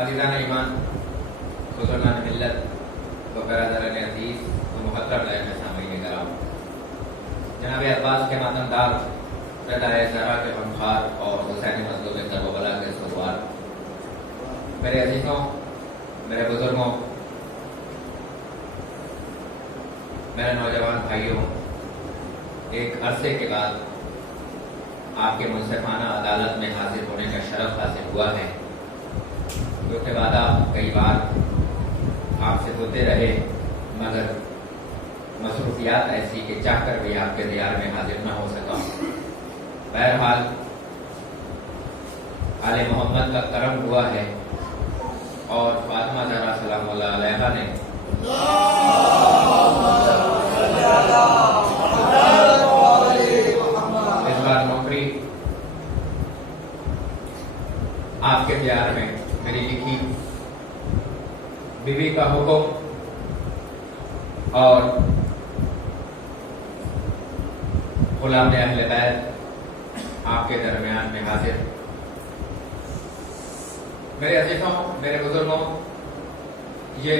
अज़ीज़ान ईमान, बुज़ुर्गान मिल्लत व बरादरान अज़ीज़ व मुहतरम सामीन कराम, जनाब अब्बास के मातमदार, रज़ाए ज़रा के फनखार और हुसैनी मज़लूम करबला के सवार, मेरे अज़ीज़ों, मेरे बुज़ुर्गों, मेरे नौजवान भाइयों, एक अरसे के बाद आपके मुंसिफाना अदालत में हाजिर होने का शरफ हासिल हुआ है। क्योंकि वादा कई बार आपसे होते रहे, मगर मसरूफियात ऐसी कि चाहकर भी आपके दियार में हाजिर न हो सका। बहरहाल आले मोहम्मद का करम हुआ है और फातिमा ज़हरा सलामुल्लाह अलैहा ने इस बार नौकरी आपके प्यार में मेरी लिखी बीवी का हुक्म और गुलाम अहले बैत आपके दरमियान में हाजिर। मेरे अज़ीज़ों, मेरे बुजुर्गों, ये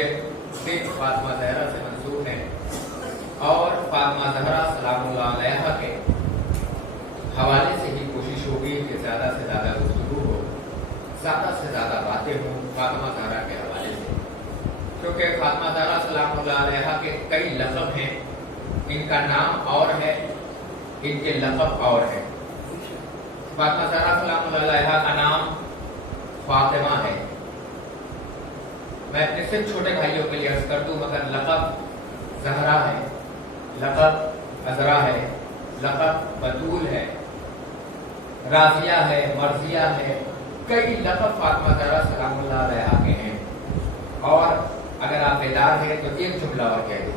दिन फातिमा ज़हरा से मंसूब है और फातिमा ज़हरा सलामुल्लाह अलैहा के हवाले से ही कोशिश होगी कि ज़्यादा से ज़्यादा गुफ्तगू हो, ज़्यादा से ज़्यादा बातें हों फातिमा ज़हरा के हवाले से। क्योंकि फातिमा ज़हरा सलामुल्लाह अलैहा के कई लक़ब हैं, इनका नाम और है, इनके लक़ब और है। फातिमा ज़हरा सलामुल्लाह अलैहा का नाम फातिमा है। मैं अपने सिर्फ छोटे भाइयों के लिए अर्ज कर दूं, मगर लक़ब ज़हरा है, लक़ब अज़रा है, लक़ब बतूल है, राज़िया है, मर्ज़िया है, कई लक़ब फातिमा ज़हरा सलामुल्लाह अलैहा के हैं। और अगर आप बेदार हैं तो एक जुमला और कह दें,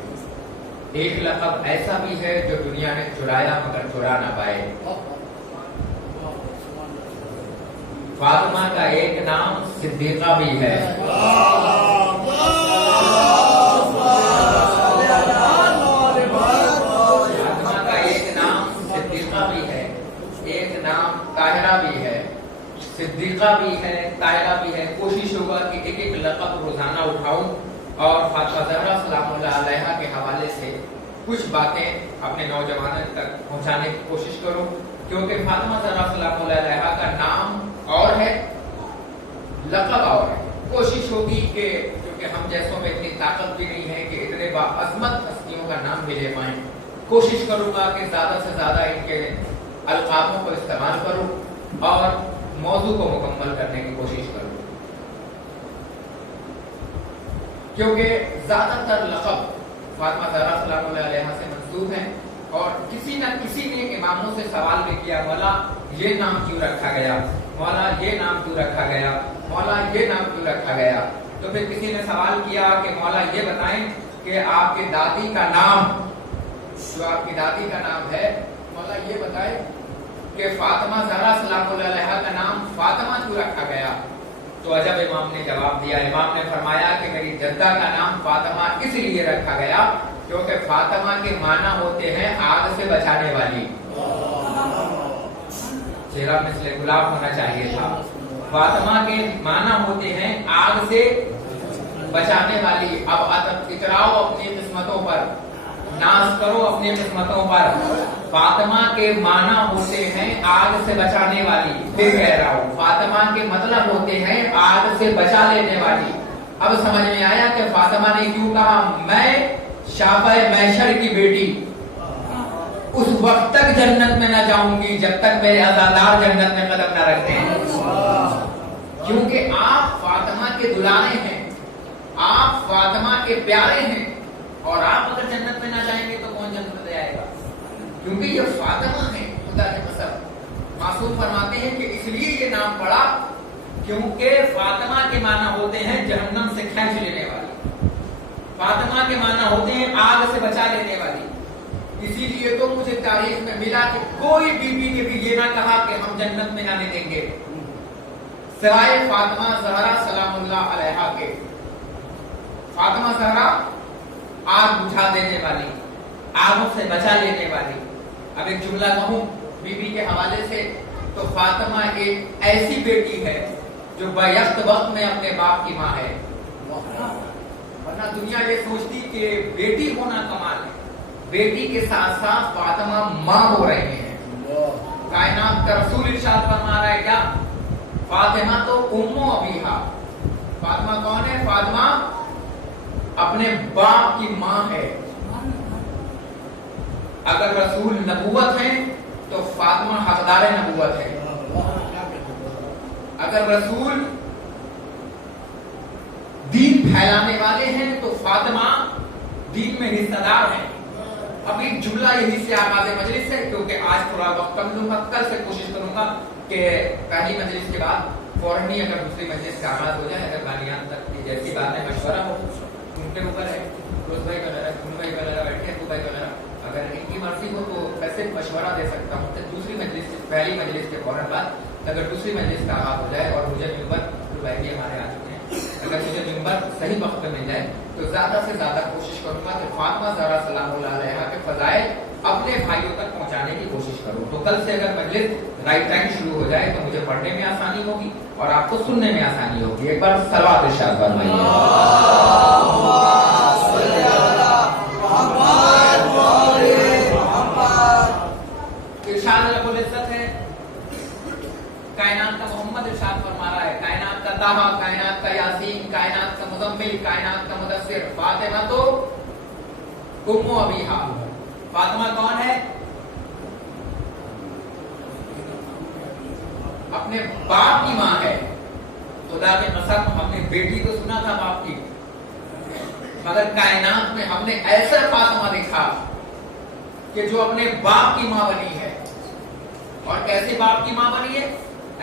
एक लक़ब ऐसा भी है जो दुनिया ने चुराया मगर चुरा ना पाए। फातिमा का एक नाम सिद्दीक़ा भी है। फातिमा का एक नाम सिद्दीक़ा भी है, एक नाम ताहिरा भी है, सिद्दीक़ा भी है, ताहिरा भी है। कोशिश होगा कि एक एक लक़ब रोजाना उठाऊं और फातिमा ज़हरा सलामुल्लाह अलैहा के हवाले से कुछ बातें अपने नौजवानों तक पहुंचाने की कोशिश करूं। क्योंकि फातिमा ज़हरा सलामुल्लाह अलैहा का नाम और है, लक़ब और है। कोशिश होगी कि क्योंकि हम जैसों में इतनी ताकत भी नहीं है कि इतने बाअज़मत हस्तियों का नाम भी ले पाएं, कोशिश करूंगा कि ज्यादा से ज्यादा इनके अलक़ाबों को इस्तेमाल करूं और मौजू को मुकम्मल करने की कोशिश करूं। क्योंकि ज्यादातर लक़ब फातिमा ज़हरा सलामुल्लाह अलैहा से मंसूब हैं और किसी न किसी ने इमामों से सवाल भी किया, मौला ये नाम क्यों रखा गया, मौला ये नाम क्यों रखा गया, मौला ये नाम क्यों रखा गया। तो फिर किसी ने सवाल किया कि मौला ये बताएं कि आपकी दादी का नाम, जो आपकी दादी का नाम है, मौला ये बताएं कि फातिमा ज़हरा सलामुल्लाह अलैहा का नाम फातिमा क्यों रखा गया। तो अजब इमाम ने जवाब दिया। इमाम ने फरमाया कि मेरी जद्दा का नाम फातिमा इसलिए रखा गया क्योंकि फातिमा के माना होते हैं आग से बचाने वाली। चेहरा मिसले गुलाब होना चाहिए था। फातिमा के माना होते हैं आग से बचाने वाली। अब इतराओ अपनी किस्मतों पर, नाज करो अपनी किस्मतों पर। फातिमा के माना होते हैं आग से बचाने वाली। फिर कह रहा हूं, फातिमा के मतलब होते हैं आग से बचा लेने वाली। अब समझ में आया कि फातिमा ने क्यों कहा मैं शाफ़े मैशर की बेटी उस वक्त तक जन्नत में न जाऊंगी जब तक मेरे अज़ादार जन्नत में कदम न रखते हैं। क्योंकि आप फातिमा के दुलारे हैं, आप फातिमा के प्यारे हैं, और आप अगर जन्नत में ना जाएंगे तो कौन जन्नत में जाएगा। क्योंकि ये फातिमा है, खुदा की कसम। मासूम फरमाते हैं कि इसलिए ये नाम पड़ा क्योंकि फातिमा के माना होते हैं जहन्नम से खींच लेने वाली, फातिमा के माना होते हैं आग से बचा लेने वाली। इसीलिए तो मुझे तारीख में मिला कि कोई बीबी ने भी ये ना कहा कि हम जन्नत में जाने देंगे सिवाय फातिमा ज़हरा सलामुल्लाह अलैहा के। फातिमा ज़हरा आग बुझा देने वाली, आगों से बचा लेने वाली। अब एक जुमला कहूं बीबी के हवाले से, तो फातिमा एक ऐसी बेटी है जो बैक्त वक्त में अपने बाप की माँ है। वरना दुनिया ये सोचती कि बेटी होना कमाल है, बेटी के साथ साथ फातिमा माँ हो रही है। कायनात का रसूल इरशाद फरमा रहा है क्या, फातिमा तो उम्मो अबीहा। फातिमा कौन है? फातिमा अपने बाप की माँ है। अगर रसूल नबूवत है तो फातिमा हकदार नबूवत है। अगर रसूल दीन फैलाने वाले हैं तो फातिमा दीन में हिस्सेदार है। अब एक जुमला यही से आगाज़ मजलिस है, क्योंकि आज थोड़ा वक्त कम लूंगा, कल से कोशिश करूंगा कि पहली मजलिस के बाद फौरन ही अगर दूसरी मजलिस का आगाज हो जाए, अगर बानियान तक की जैसी बातें मशवरा हो उनके ऊपर है। रोज भाई वगैरह बैठे, तो भाई वगैरह अगर इनकी मर्जी हो तो कैसे मशवरा दे सकता हूँ। तो दूसरी मजलिस, पहली मजलिस के फौरन बाद अगर दूसरी मजलिस का आगाज हो जाए और मुझे मिंबर, भाई भी हमारे आ चुके हैं, अगर मुझे मिंबर सही वक्त में मिल जाए तो ज्यादा से ज्यादा कोशिश करूंगा कि फातिमा ज़हरा सलामुल्लाह अलैहा के फजाइल अपने भाइयों तक पहुंचाने की कोशिश करूं। तो कल से अगर मजलिस राइट टाइम शुरू हो जाए तो मुझे पढ़ने में आसानी होगी और आपको सुनने में आसानी होगी। एक बार सलावत इरशाद फरमाइए। इरशाद रब्बुल इज्जत है, कायनात का मोहम्मद इरशाद फरमा रहा है, कायनात का ताहा, कायनात का यासीन, कायनात का मुज़म्मिल, कायनात का मुदस्सिर, फातिमा तो उम्मु अबीहा। फातिमा कौन है? अपने बाप की माँ है। खुदा के कसम, हमने बेटी तो सुना था बाप की, मगर कायनात में हमने ऐसा फातिमा देखा कि जो अपने बाप की माँ बनी है। और कैसे बाप की माँ बनी है?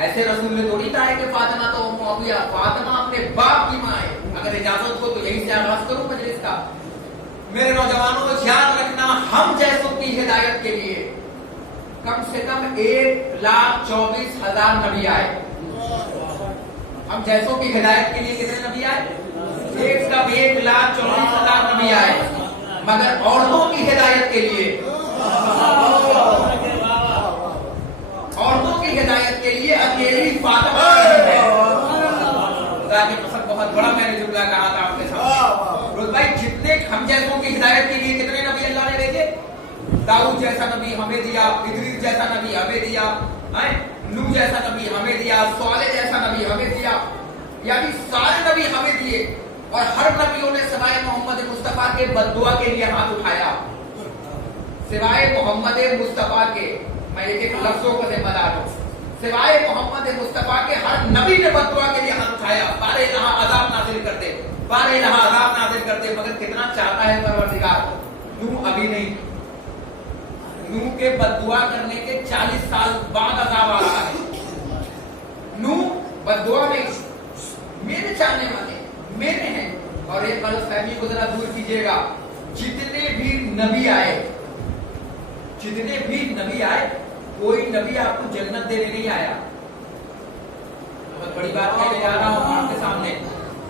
ऐसे रसूल ने थोड़ी कहा है कि फातिमा तो उम्मु अबीहा, फातिमा अपने बाप की माँ है। अगर इजाजत हो तो यही से आगाज करूं मजलिस का। मेरे नौजवानों, याद रखना, हम जैसों की हिदायत के लिए कम से कम 1,24,000 नबी आए। हम जैसों की हिदायत के लिए कितने नबी आए? 1,24,000 नबी आए। मगर औरतों की हिदायत के लिए, औरतों की हिदायत के लिए अकेली फातिमा है। बहुत बड़ा मैंने जुमला कहा था आपके सामने। रोज भाई, जितने हम जैसों की हिदायत के लिए कितने नबी अल्लाह ने भेजे? दाऊद जैसा नबी हमें दिया, इदरीस जैसा नबी हमें दिया, नूह जैसा नबी हमें दिया, सालेह जैसा नबी हमें दिया, यानी सारे नबी हमें दिए। और हर नबियों ने सिवाय मोहम्मद मुस्तफा के बद्दुआ के लिए हाथ उठाया। सिवाय मोहम्मद मुस्तफा के, मैं एक लफ्जों को जिम्मेदार हूं, सिवाय मोहम्मद मुस्तफा के हर नबी ने बद्दुआ के लिए हाथ उठाया, बारे जहां अजाब नाजिल करते, बारे जहां अजाब नाजिल करते। मगर कितना चाहता है परवरदिगार, नूह अभी नहीं, नूह के बद्दुआ करने के 40 साल बाद अजाब आ रहा है। नूह बद्दुआ में मेरे चाहने वाले मेरे हैं। और एक गलतफहमी को जरा दूर कीजिएगा, जितने भी नबी आए, जितने भी नबी आए, कोई नबी आपको जन्नत देने नहीं आया। बहुत बड़ी बात कहने जा रहा हूं आपके सामने।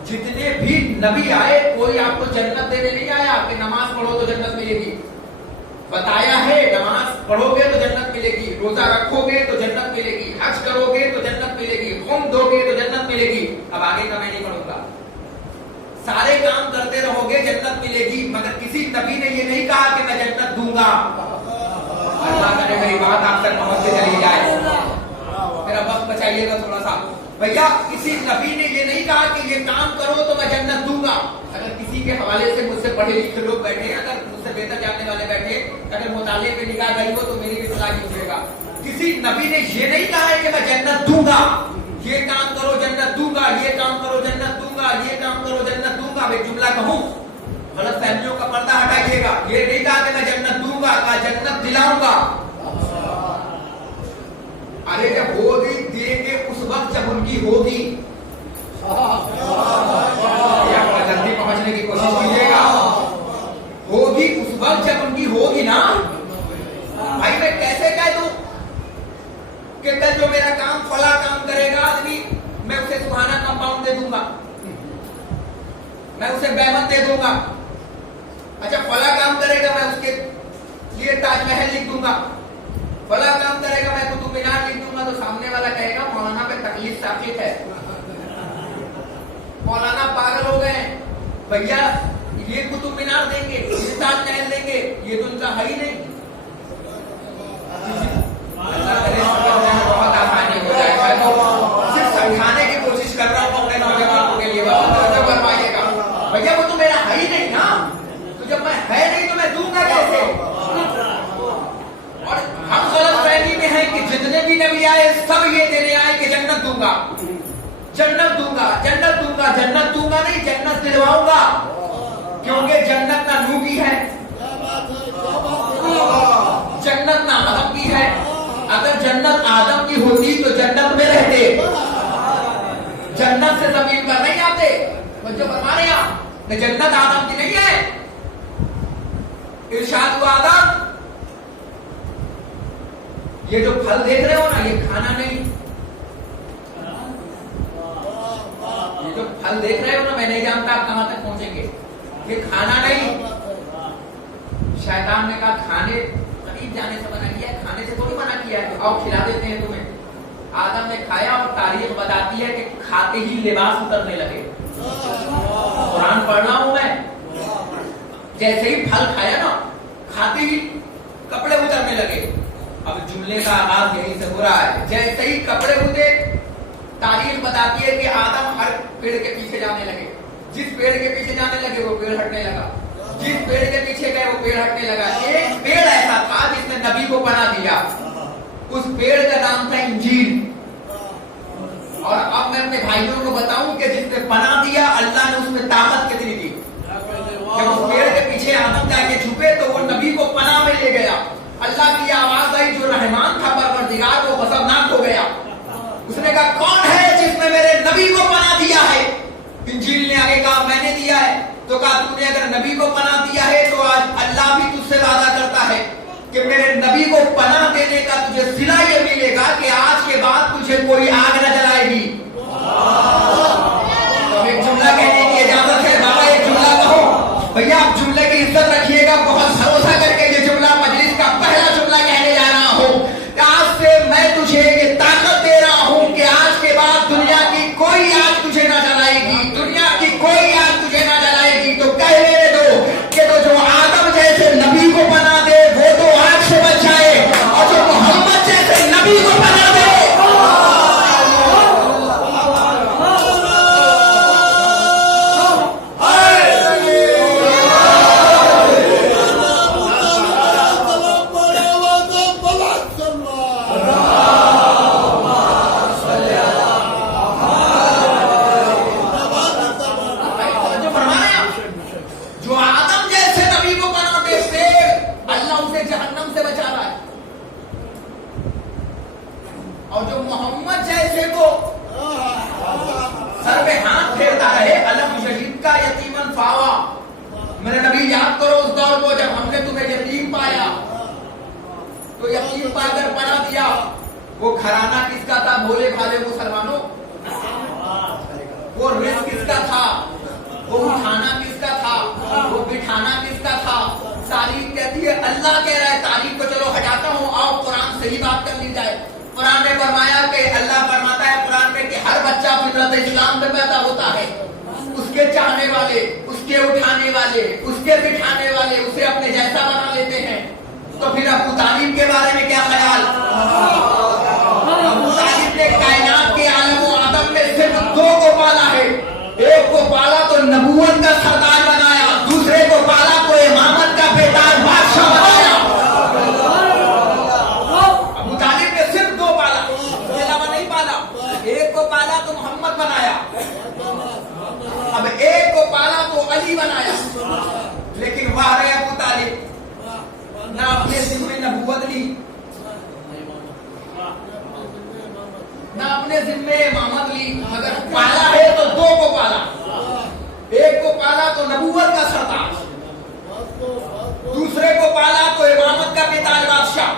जितने भी नबी आए, कोई आपको जन्नत देने नहीं आया कि नमाज पढ़ो तो जन्नत मिलेगी। बताया है नमाज पढ़ोगे तो जन्नत मिलेगी, रोजा रखोगे तो जन्नत मिलेगी, हज करोगे तो जन्नत मिलेगी, खुम दोगे तो जन्नत मिलेगी। अब आगे का मैं नहीं पढ़ूंगा। सारे काम करते रहोगे जन्नत मिलेगी, मगर किसी नबी ने ये नहीं कहा कि मैं जन्नत दूंगा। अल्लाह करे मेरी बात आप तक पहुंचते चली जाए, मेरा वक्त बचाइएगा थोड़ा सा भैया। किसी नबी ने ये नहीं कहा कि ये काम करो तो मैं जन्नत दूंगा। अगर किसी के हवाले से मुझसे पढ़े लिखे लोग बैठे हैं, अगर मुझसे बेहतर जानने वाले बैठे, अगर मुताले पे निगाह गई हो तो मेरी भी सलाह कीजिएगा। किसी नबी ने ये नहीं कहा है कि मैं जन्नत दूंगा, ये काम करो जन्नत दूंगा, ये काम करो जन्नत दूंगा, ये काम करो जन्नत दूंगा। मैं जुमला कहूं, गलत फहमियों का पर्दा हटाइएगा। ये नहीं कहा कि मैं जन्नत दूंगा, कहा जन्नत दिलाऊंगा। अरे जब होगी देंगे उस वक्त जब उनकी होगी। जल्दी पहुंचने की कोशिश कीजिएगा। होगी उस वक्त जब उनकी होगी ना। भाई मैं कैसे कह दूं कि कल जो मेरा काम फला काम करेगा आदमी, मैं उसे सुहाना कंपाउंड दे दूंगा, मैं उसे बैमन दे दूंगा। अच्छा फला काम करेगा, मैं उसके लिए ताजमहल लिख दूंगा, फला काम करेगा मैं कुतुब मीनार लिख दूंगा। तो सामने वाला कहेगा मौलाना पे तकलीफ साकित है। भैया ये कुतुब मीनार देंगे, ये ताज महल देंगे, ये तो उनका है ही नहीं। बहुत आसानी हो जाए, मैं तो सिर्फ समझाने की कोशिश कर रहा हूँ अपने नौजवानों के लिए, बहुत करवाइएगा। भैया वो तो मेरा है ही नहीं ना, तो जब मैं है नहीं तो मैं दूंगा कैसे? और हम गलत फहमी में हैं कि जितने भी नबी आए सब ये देने आए कि जन्नत दूंगा, जन्नत दूंगा, जन्नत दूंगा, जन्नत दूंगा नहीं, जन्नत दिलवाऊंगा, क्योंकि जन्नत ना नूह की है, जन्नत ना आदम की है। अगर जन्नत आदम की होती तो जन्नत में रहते, जन्नत से जमीन पर नहीं आते। जो फरमा रहे हैं जन्नत आदम की नहीं है। इरशाद हुआ आदम, ये जो फल देख रहे हो ना, ये खाना नहीं, ये जो फल देख रहे हो ना, मैं नहीं जानता आप कहां तक पहुंचेंगे, ये खाना नहीं। शैतान ने कहा खाने करीब जाने से मना किया है, खाने से थोड़ी मना किया है, आओ खिला देते हैं तुम्हें। आदम ने खाया और तारीख बताती है कि खाते ही लिबास उतरने लगे। कुरान पढ़ रहा हूं मैं, जैसे ही फल खाया ना, खाते ही कपड़े उतरने लगे। अब जुमले का आगाज यही से हो रहा है, जैसे ही कपड़े उतरे, तारीख बताती है कि आदम हर पेड़ के पीछे जाने लगे। जिस पेड़ के पीछे जाने लगे वो पेड़ हटने लगा, जिस पेड़ के पीछे गए वो पेड़ हटने लगा। एक पेड़ ऐसा था जिसने नबी को पनाह दिया, उस पेड़ का नाम था इंजील। और अब मैं अपने भाइयों को बताऊं कि जिसने पनाह दिया, अल्लाह ने उसमें ताकत कितनी दी। जब उस पेड़ के पीछे आदम जाके छुपे तो वो नबी को पनाह में ले गया। अल्लाह की आवाज आई, जो रहमान था परवरदिगार, वो गज़बनाक हो गया। उसने कहा कौन है जिसने मेरे नबी को पनाह दिया है? इंजील ने आगे कहा मैंने दिया है। तो कहा तूने अगर नबी को पनाह दिया है तो आज अल्लाह भी तुझसे वादा करता है कि मेरे नबी को पनाह देने का तुझे सिला ये मिलेगा कि आज के बाद तुझे कोई आग न जलाएगी। तो एक जुमला कहने की इजाजत है, बाबा एक जुमला कहो। भैया आप जुमले की इज्जत रखिएगा, बहुत भरोसा करके ये जुमला मजलिस का पहला जुमला कहने जा रहा हूँ। आज से मैं तुझे ये ताकत दे रहा हूँ कि आज के बाद दुनिया की कोई आग तुझे न जलाएगी, दुनिया की कोई आग तुझे न जलाएगी। तो कह लेने दो कि तो जो आदम जैसे नबी को बना दे वो तो आग से बच जाए, और जो मोहम्मद जैसे नबी को बना दे वो घराना किसका था? भोले भाले मुसलमानों। वो रिस्क किसका था? वो उठाना किसका था? वो बिठाना किसका था? तारीख कहती है, अल्लाह कह रहा है, तारीख को चलो हटाता हूँ, आओ कुरान से ही बात कर ली जाए। कुरान ने फरमाया कि अल्लाह फरमाता है कुरान में कि हर बच्चा फितरत इस्लाम में पैदा होता है। उसके चाहने वाले, उसके उठाने वाले, उसके बिठाने वाले उसे अपने जैसा बना लेते हैं। तो फिर अबू तालिब के बारे में क्या ख्याल? अबू तालिब ने कायनात के आलम आदम में सिर्फ दो को पाला है। एक को पाला तो नबूवत का सरदार बनाया, दूसरे को पाला तो इमामत का बेदार बादशाह बनाया। अबू तालिब ने सिर्फ दो पाला, उसके अलावा नहीं पाला। एक को पाला तो मोहम्मद बनाया, अब एक को पाला तो अली बनाया। लेकिन वाह रे अबू तालिब, ना अपने जिम्मे नबूवत ली, ना अपने जिम्मे इमामत ली। अगर पाला है तो दो को पाला, एक को पाला तो नबूवत का सरदार, दूसरे को पाला तो इमामत का बेताज बादशाह।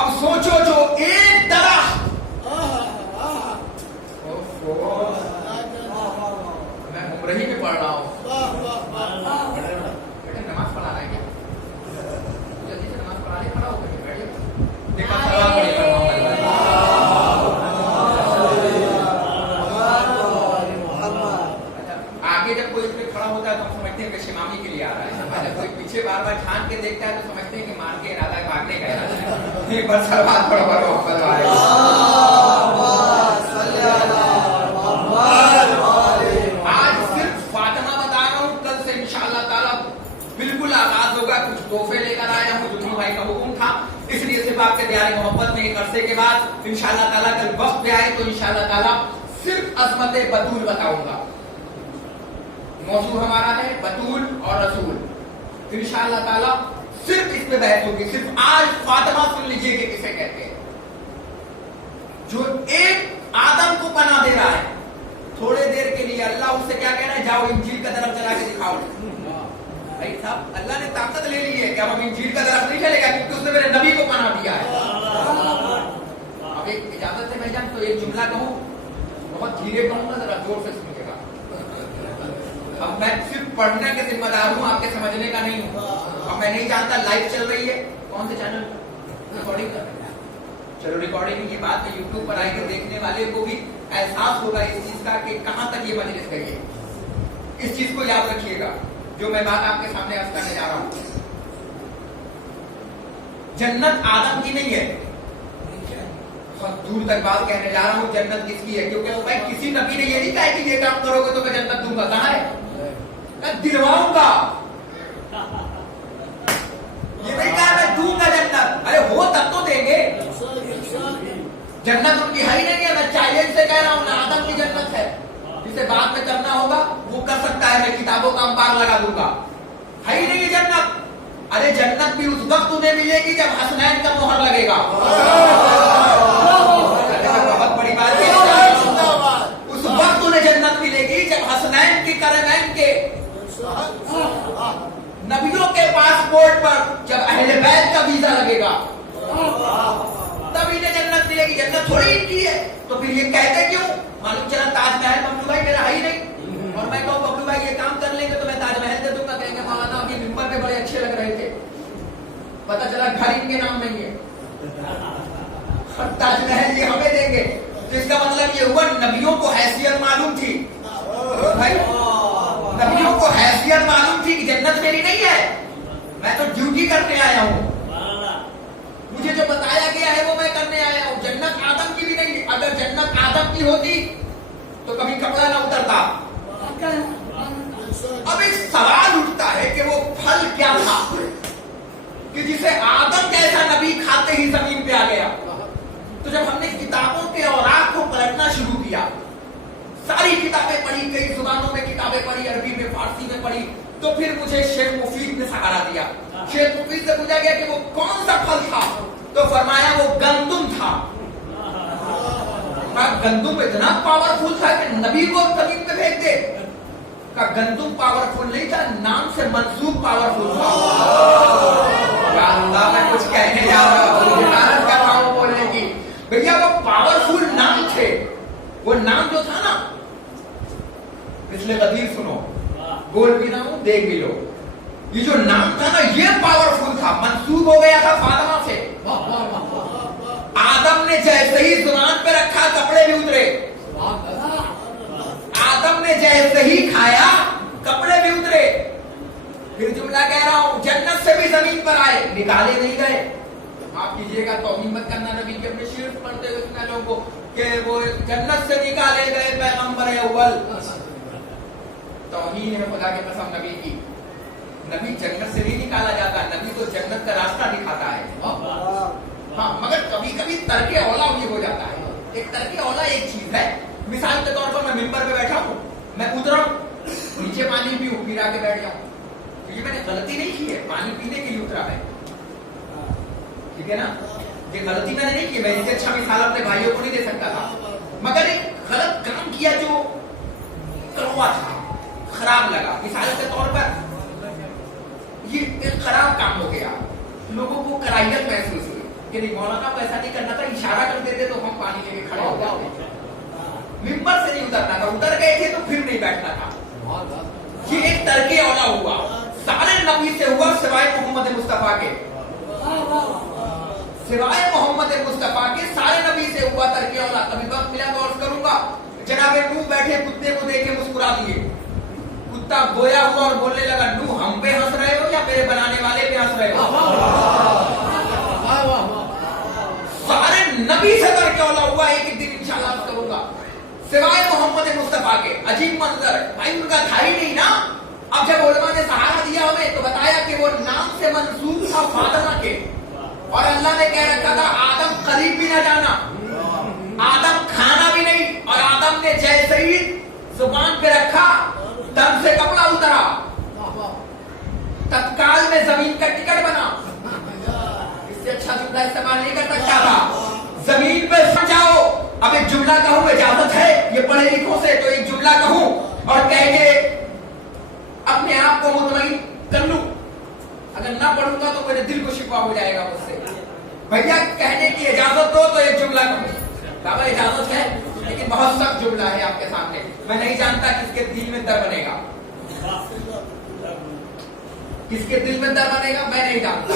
अब सोचो जो एक तरह मैं उम्र ही में पढ़ रहा हूँ, नमाज पढ़ा रहा है क्या? जल्दी से नमाज पढ़ा ले, खड़ा होकर बैठिए। देखा सलाम पढ़ेगा आगे जब समझते हैं कि शिमामी के लिए आ रहा है। जब कोई पीछे बार बार झांक के देखता है तो समझते हैं कि मार के इरादा है, भागने का इरादा है। एक बार सलवात पढ़ो मोहम्मद वाले। आज सिर्फ फातिमा बता रहा हूँ, कल से इंशाअल्लाह ताला बिल्कुल आगाज होगा। कुछ तोहफे लेकर आया हूँ, जुल्फी भाई का हुक्म था, इसलिए सिर्फ आपके प्यारे मोहब्बत में एक अरसे के बाद इंशाअल्लाह ताला कल वक्त पे आए तो इंशाअल्लाह ताला सिर्फ अजमत बतूल बताऊंगा। मौजूद हमारा है बतूल और रसूल। इंशाअल्लाह ताला सिर्फ इस पे बहस होगी। सिर्फ आज फातिमा सुन लीजिए कि किसे कहते हैं। जो एक आदम को पनाह दे रहा है, थोड़े देर के लिए अल्लाह उससे क्या कह रहा है, जाओ इंजील का तरफ चला के दिखाओ। भाई साहब, अल्लाह ने ताकत ले ली है कि अब हम इंजील का तरफ नहीं चलेगा क्योंकि उसने मेरे नबी को पनाह दिया है। अब एक इजाजत है भाईजान, तो एक जुमला कहूं, बहुत धीरे कहूंगा, जरा जोर से सुनिएगा। अब मैं सिर्फ पढ़ने के जिम्मेदार हूँ, आपके समझने का नहीं हूँ। अब मैं नहीं जानता लाइव चल रही है कौन से चैनल रिकॉर्डिंग कर रहे हैं, चलो रिकॉर्डिंग ये बात में यूट्यूब पर आएगी, देखने वाले को भी एहसास होगा इस चीज का कि कहां तक ये मजलिस गई है। इस चीज को याद रखिएगा जो मैं बात आपके सामने अर्ज करने जा रहा हूं। जन्नत आदम की नहीं है, बहुत दूर तक बात कहने जा रहा हूं। जन्नत किसकी है? क्योंकि भाई किसी नबी ने ये नहीं कहा कि ये काम करोगे तो मैं जन्नत दूंगा। कहां है? मैं दिलवाऊंगा। ये नहीं कहा मैं दूंगा जन्नत। अरे हो तब तो देंगे। जन्नत उनकी है ही नहीं है। मैं चैलेंज से कह रहा हूं ना, आदम की जन्नत है। जिसे बाद में करना होगा वो कर सकता है, मैं किताबों का अंबार लगा दूंगा। है ही नहीं है जन्नत। अरे जन्नत भी उस वक्त उन्हें मिलेगी जब हसनैन का मोहर लगेगा। बहुत बड़ी बात है। उस वक्त उन्हें जन्नत मिलेगी जब हसनैन के करमैन के नबियों के पासपोर्ट पर जब अहले बैत का वीजा लगेगा तब इन्हें जन्नत मिलेगी। जन्नत थोड़ी इनकी है। तो फिर ये कहते क्यों? मालूम चला ताजमहल बबलू भाई मेरा है ही नहीं, और मैं कहूँ बबलू भाई ये काम कर लेंगे तो मैं ताजमहल दे दूंगा। कहेंगे मौलाना अभी मिंबर पे बड़े अच्छे लग रहे थे, पता चला घर इनके नाम नहीं है, ताजमहल ये हमें देंगे। तो इसका मतलब ये हुआ नबियों को हैसियत मालूम थी। भाई नबियों को हैसियत मालूम थी कि जन्नत मेरी नहीं है, मैं तो ड्यूटी करने आया हूँ। मुझे जो बताया गया है वो मैं करने आया हूँ। जन्नत आदम की भी नहीं। अगर जन्नत आदम की होती तो कभी कपड़ा ना उतरता। अब एक सवाल उठता है कि वो फल क्या था कि जिसे आदम जैसा नबी खाते ही जमीन पे आ गया। तो जब हमने किताबों के औराक को पलटना शुरू किया, सारी किताबें पढ़ी, कई जुबानों में किताबें पढ़ी, अरबी में, फारसी में पढ़ी, तो फिर मुझे शेख मुफीद ने सहारा दिया। शेख मुफीद से पूछा गया कि वो कौन सा फल था, तो फरमाया वो गंदुम था। गंदुम इतना पावरफुल था कि नबी को जमीन पे फेंक दे। का गंदुम पावरफुल नहीं था, नाम से मंसूब पावरफुल था। अल्लाह, मैं कुछ कहने जा रहा हूँ, हिदायत कर रहा हूँ बोलने की। भैया वो पावरफुल नाम थे। वो नाम जो था ना, पिछले कदीर सुनो, बोल भी रहा हूं, देख भी लो। ये जो नाम था ना, ये पावरफुल था, मंसूब हो गया था फातिमा से। आदम ने जैसे ही जुबान पे रखा कपड़े भी उतरे। आदम ने जैसे ही खाया कपड़े भी उतरे। फिर जुमला कह रहा हूं, जन्नत से भी जमीन पर आए, निकाले नहीं गए। आप कीजिएगा तौहीन मत करना नबी के, अपने शिर्क पढ़ते हुए सुना लोगों को कि वो जन्नत से निकाले गए पैगंबर अव्वल। तौहीन है खुदा के कसम नबी की। नबी जन्नत से नहीं निकाला जाता, नबी तो जन्नत का रास्ता दिखाता है। हाँ, मगर कभी कभी तरके औला भी हो जाता है। एक तरके औला एक चीज है। मिसाल के तौर पर मैं मिंबर पे बैठा हूँ, मैं उतरा नीचे पानी पीऊं, फिर आके बैठ जाऊं, तो ये मैंने गलती नहीं की है, पानी पीने के लिए उतरा है, ठीक है ना। ये गलती मैंने नहीं की, मैं इससे अच्छा मिसाल अपने भाइयों को नहीं दे सकता था, मगर एक गलत काम किया जो कड़वा था, खराब लगा। मिसाल के तौर पर ये एक खराब काम हो गया, लोगों को कराहियत महसूस हुई कि नहीं मौलाना को ऐसा नहीं करना था, इशारा कर देते तो हम पानी लेके खड़े हो जाते। मिंबर से नहीं उतरना था, उतर गए थे तो फिर नहीं बैठना था। ये एक तरके औला हुआ, सारे नबी से हुआ सिवाय मोहम्मद मुस्तफा के। सिवाय मोहम्मद मुस्तफा के सारे नबी से हुआ तरके औला। कभी वक्त मिला तो अर्ज करूंगा, जनाबे नूह बैठे कुत्ते को देखे मुस्कुरा दिए, कुत्ता गोया हुआ और बोलने लगा, नू हम पे हंस रहे हो या मेरे बनाने वाले पे हंस रहे हो? सारे नबी से डर के औला हुआ, एक दिन इंशाल्लाह करूंगा, सिवाय मोहम्मद मुस्तफा के। अजीब मंजर भाई, उनका था ही नहीं ना। अब जब उलमा ने सहारा दिया हमें तो बताया कि वो नाम से मंसूब था फातिमा के, और अल्लाह ने कह रखा था आदम करीब भी ना जाना, आदम खाना भी नहीं, और आदम ने जैसे ही जुबान पे रखा तब से कपड़ा उतरा, तत्काल में जमीन का टिकट बना। इससे अच्छा जुमला इस्तेमाल नहीं कर सकता था। जमीन पे जाओ, अब एक जुमला कहूं, इजाजत है ये पढ़े लिखों से, तो एक जुमला कहूं और कह के अपने आप को मुतमईन कर लूं। अगर ना पढ़ूंगा तो मेरे दिल को शिकवा हो जाएगा मुझसे। भैया कहने की इजाजत दो तो एक जुमला कहूं। बाबा इजाजत है, लेकिन बहुत सख्त जुमला है आपके सामने। मैं नहीं जानता किसके दिल में दर बनेगा, किसके दिल में दर बनेगा मैं नहीं जानता।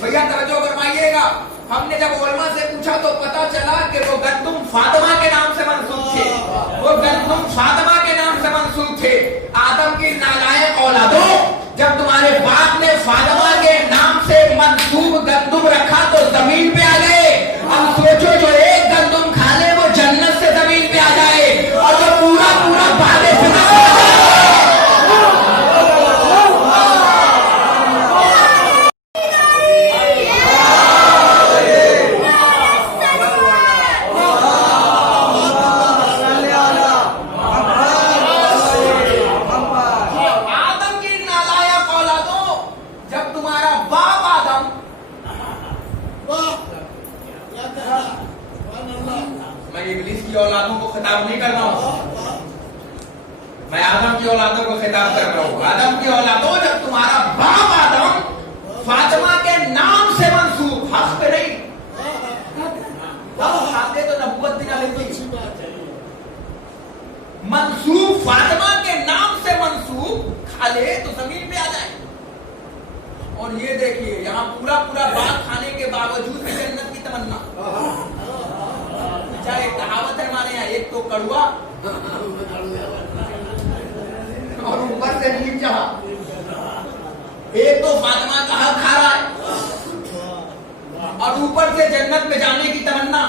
भैया तवज्जो फरमाइएगा, हमने जब उलमा से पूछा तो पता चला कि वो गंदुम फातिमा के नाम से मंसूब थे, वो गंदुम फातिमा के नाम से मंसूब थे। आदम की नालायक औलादों, जब तुम्हारे बाप ने फातिमा के नाम से मंसूब गंदुम रखा तो जमीन पे आ गए। अब सोचो जो एक गंदुम खा ले वो जन्नत से जमीन पे आ जाए, और जो पूरा पूरा बादे औलादों को खिताब नहीं कर रहा हूं, मैं आदम की औलादों को खिताब कर रहा हूं। आदम की औलादों, जब तुम्हारा बाप आदम फातिमा के नाम से मंसूब, हक पे नहीं, खाते तो नबूवत भी ना लेती, मंसूब फातिमा के नाम से मंसूब खा ले तो जमीन पे आ जाए। और ये देखिए यहाँ पूरा पूरा बाग खाने के बावजूद भी जन्नत की तमन्ना। चाहे कहावत है हमारे यहाँ, एक तो कड़ुआ और ऊपर से नीम जहा, एक तो फातिमा का हक खा रहा है और ऊपर से जन्नत में जाने की तमन्ना।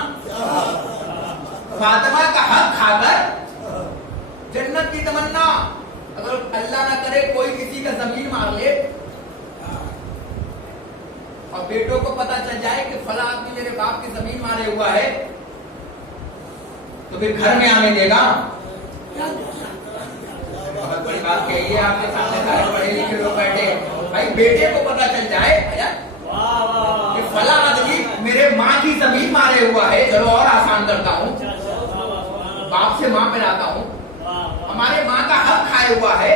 फातिमा का हक खाकर जन्नत की तमन्ना। अगर अल्लाह ना करे कोई किसी का जमीन मार ले और बेटों को पता चल जाए कि फला आदमी मेरे बाप की जमीन मारे हुआ है, तो फिर घर में आने देगा? बहुत बड़ी बात कही है आपके सामने, सारे पढ़े लिखे लोग बैठे। भाई बेटे को पता चल जाए कि फला आदमी मेरे माँ की जमीन मारे हुआ है, चलो और आसान करता हूँ, बाप से माँ पे लाता हूँ, हमारे माँ का हक खाए हुआ है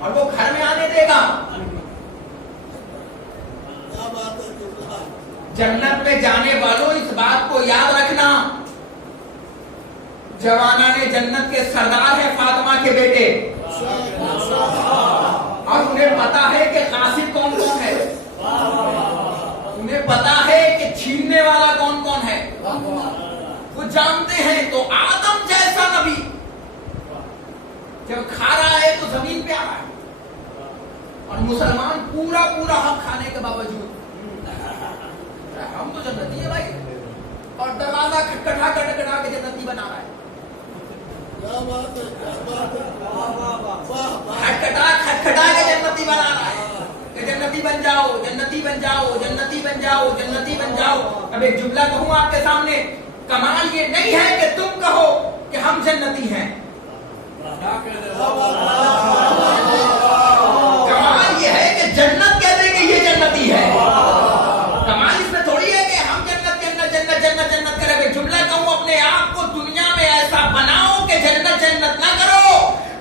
और वो घर में आने देगा? जन्नत में जाने वालों इस बात को याद रखना, जवाना ने जन्नत के सरदार है फातिमा के बेटे, और उन्हें पता है कि कासिब कौन कौन है, उन्हें पता है कि छीनने वाला कौन कौन है, वो जानते हैं। तो आदम जैसा नबी जब खा रहा है तो जमीन पे आ रहा है, और मुसलमान पूरा पूरा हक खाने के बावजूद, हम तो जन्नती है भाई, और दरवाजा खटखटा खटखटा के जन्नती बना रहा है। खटखटा खटखटा के जन्नती बना रहा है कि जन्नती बन जाओ, जन्नती बन जाओ, जन्नती बन जाओ, जन्नती बन जाओ। अब एक जुमला कहूं आपके सामने, कमाल ये नहीं है कि तुम कहो कि हम जन्नती हैं, कमाल ये है कि जन्नत कहते कि ये जन्नती है। कमाल इसमें थोड़ी है कि हम जन्नत जन्नत जन्नत जन्नत जन्नत करेंगे। जुमला कहूं, अपने आप को दुनिया में ऐसा बनाओ कि जन्नत जन्नत ना करो,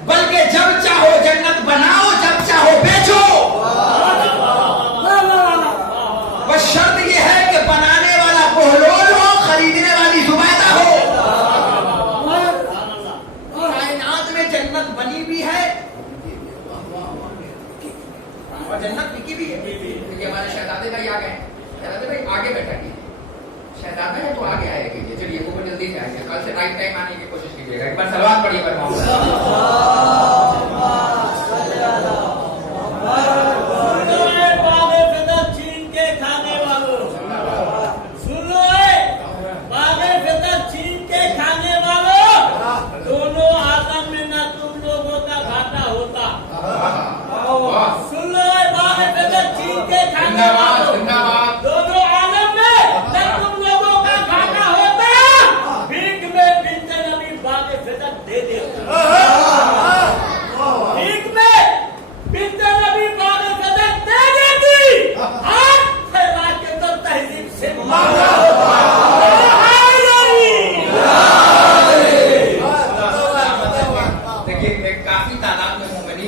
बल्कि जब चाहो जन्नत बनाओ, जब चाहो बेचो। बस शर्त यह है कि बनाने वाला बहलोल हो, खरीदने वाली जुबैदा हो। कायनात में जन्नत बनी भी है और जन्नत बिकी भी है। देखिए हमारे शहजादे भाई आ गए, शहजादे भाई आगे बैठा कीजिए, शहजादा है तो आगे आए कीजिए। चलिए वो जल्दी से आइए, कल से राइट टाइम आने की कोशिश कीजिएगा। एक बार सलवात पढ़िए।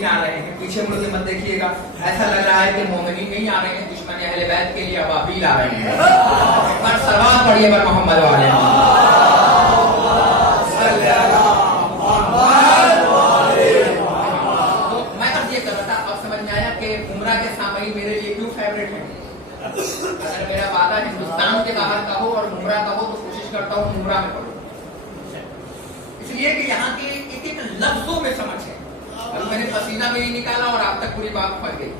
मोमिनीन आ रहे हैं, पीछे मुड़ के मत देखिएगा, ऐसा लग रहा है कि मोमिनीन नहीं आ रहे हैं, दुश्मन अहले बैत के लिए अबाबील आ रहे हैं। पर सलावत पढ़िए पर मोहम्मद वाले। तो मैं अब ये कर रहा था, अब समझ में आया कि उम्रा के सामई मेरे लिए क्यों फेवरेट है। अगर मेरा वादा हिंदुस्तान के बाहर का हो और उम्रा का हो तो कोशिश करता हूँ उम्रा में पढ़ूं, इसलिए कि यहाँ के एक एक लफ्जों में समझ है। अभी मैंने पसीना भी नहीं निकाला और आप तक पूरी बात फट गई,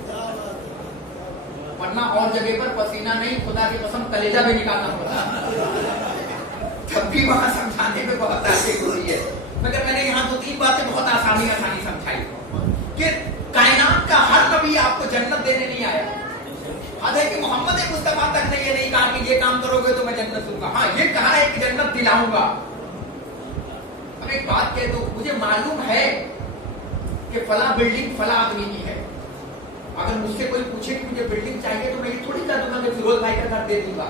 वरना और जगह पर पसीना नहीं, खुदा की कसम कलेजा भी निकालना पड़ता, तब भी वहां समझाने में बहुत तारीफ होती है। मगर मैंने यहाँ 2-3 बातें बहुत आसानी समझाई कि कायनात का हर नबी आपको जन्नत देने नहीं आया। कि मोहम्मद मुस्तफा तक ने ये नहीं कहा कि ये काम करोगे तो मैं जन्नत दूंगा, हाँ ये कहा है कि जन्नत दिलाऊंगा। अब एक बात कह दो, मुझे मालूम है कि फला बिल्डिंग फला आदमी की है, अगर मुझसे कोई पूछे कि मुझे बिल्डिंग चाहिए तो मैं ये थोड़ी कह दूंगा कि फिरोज भाई का घर दे दूंगा।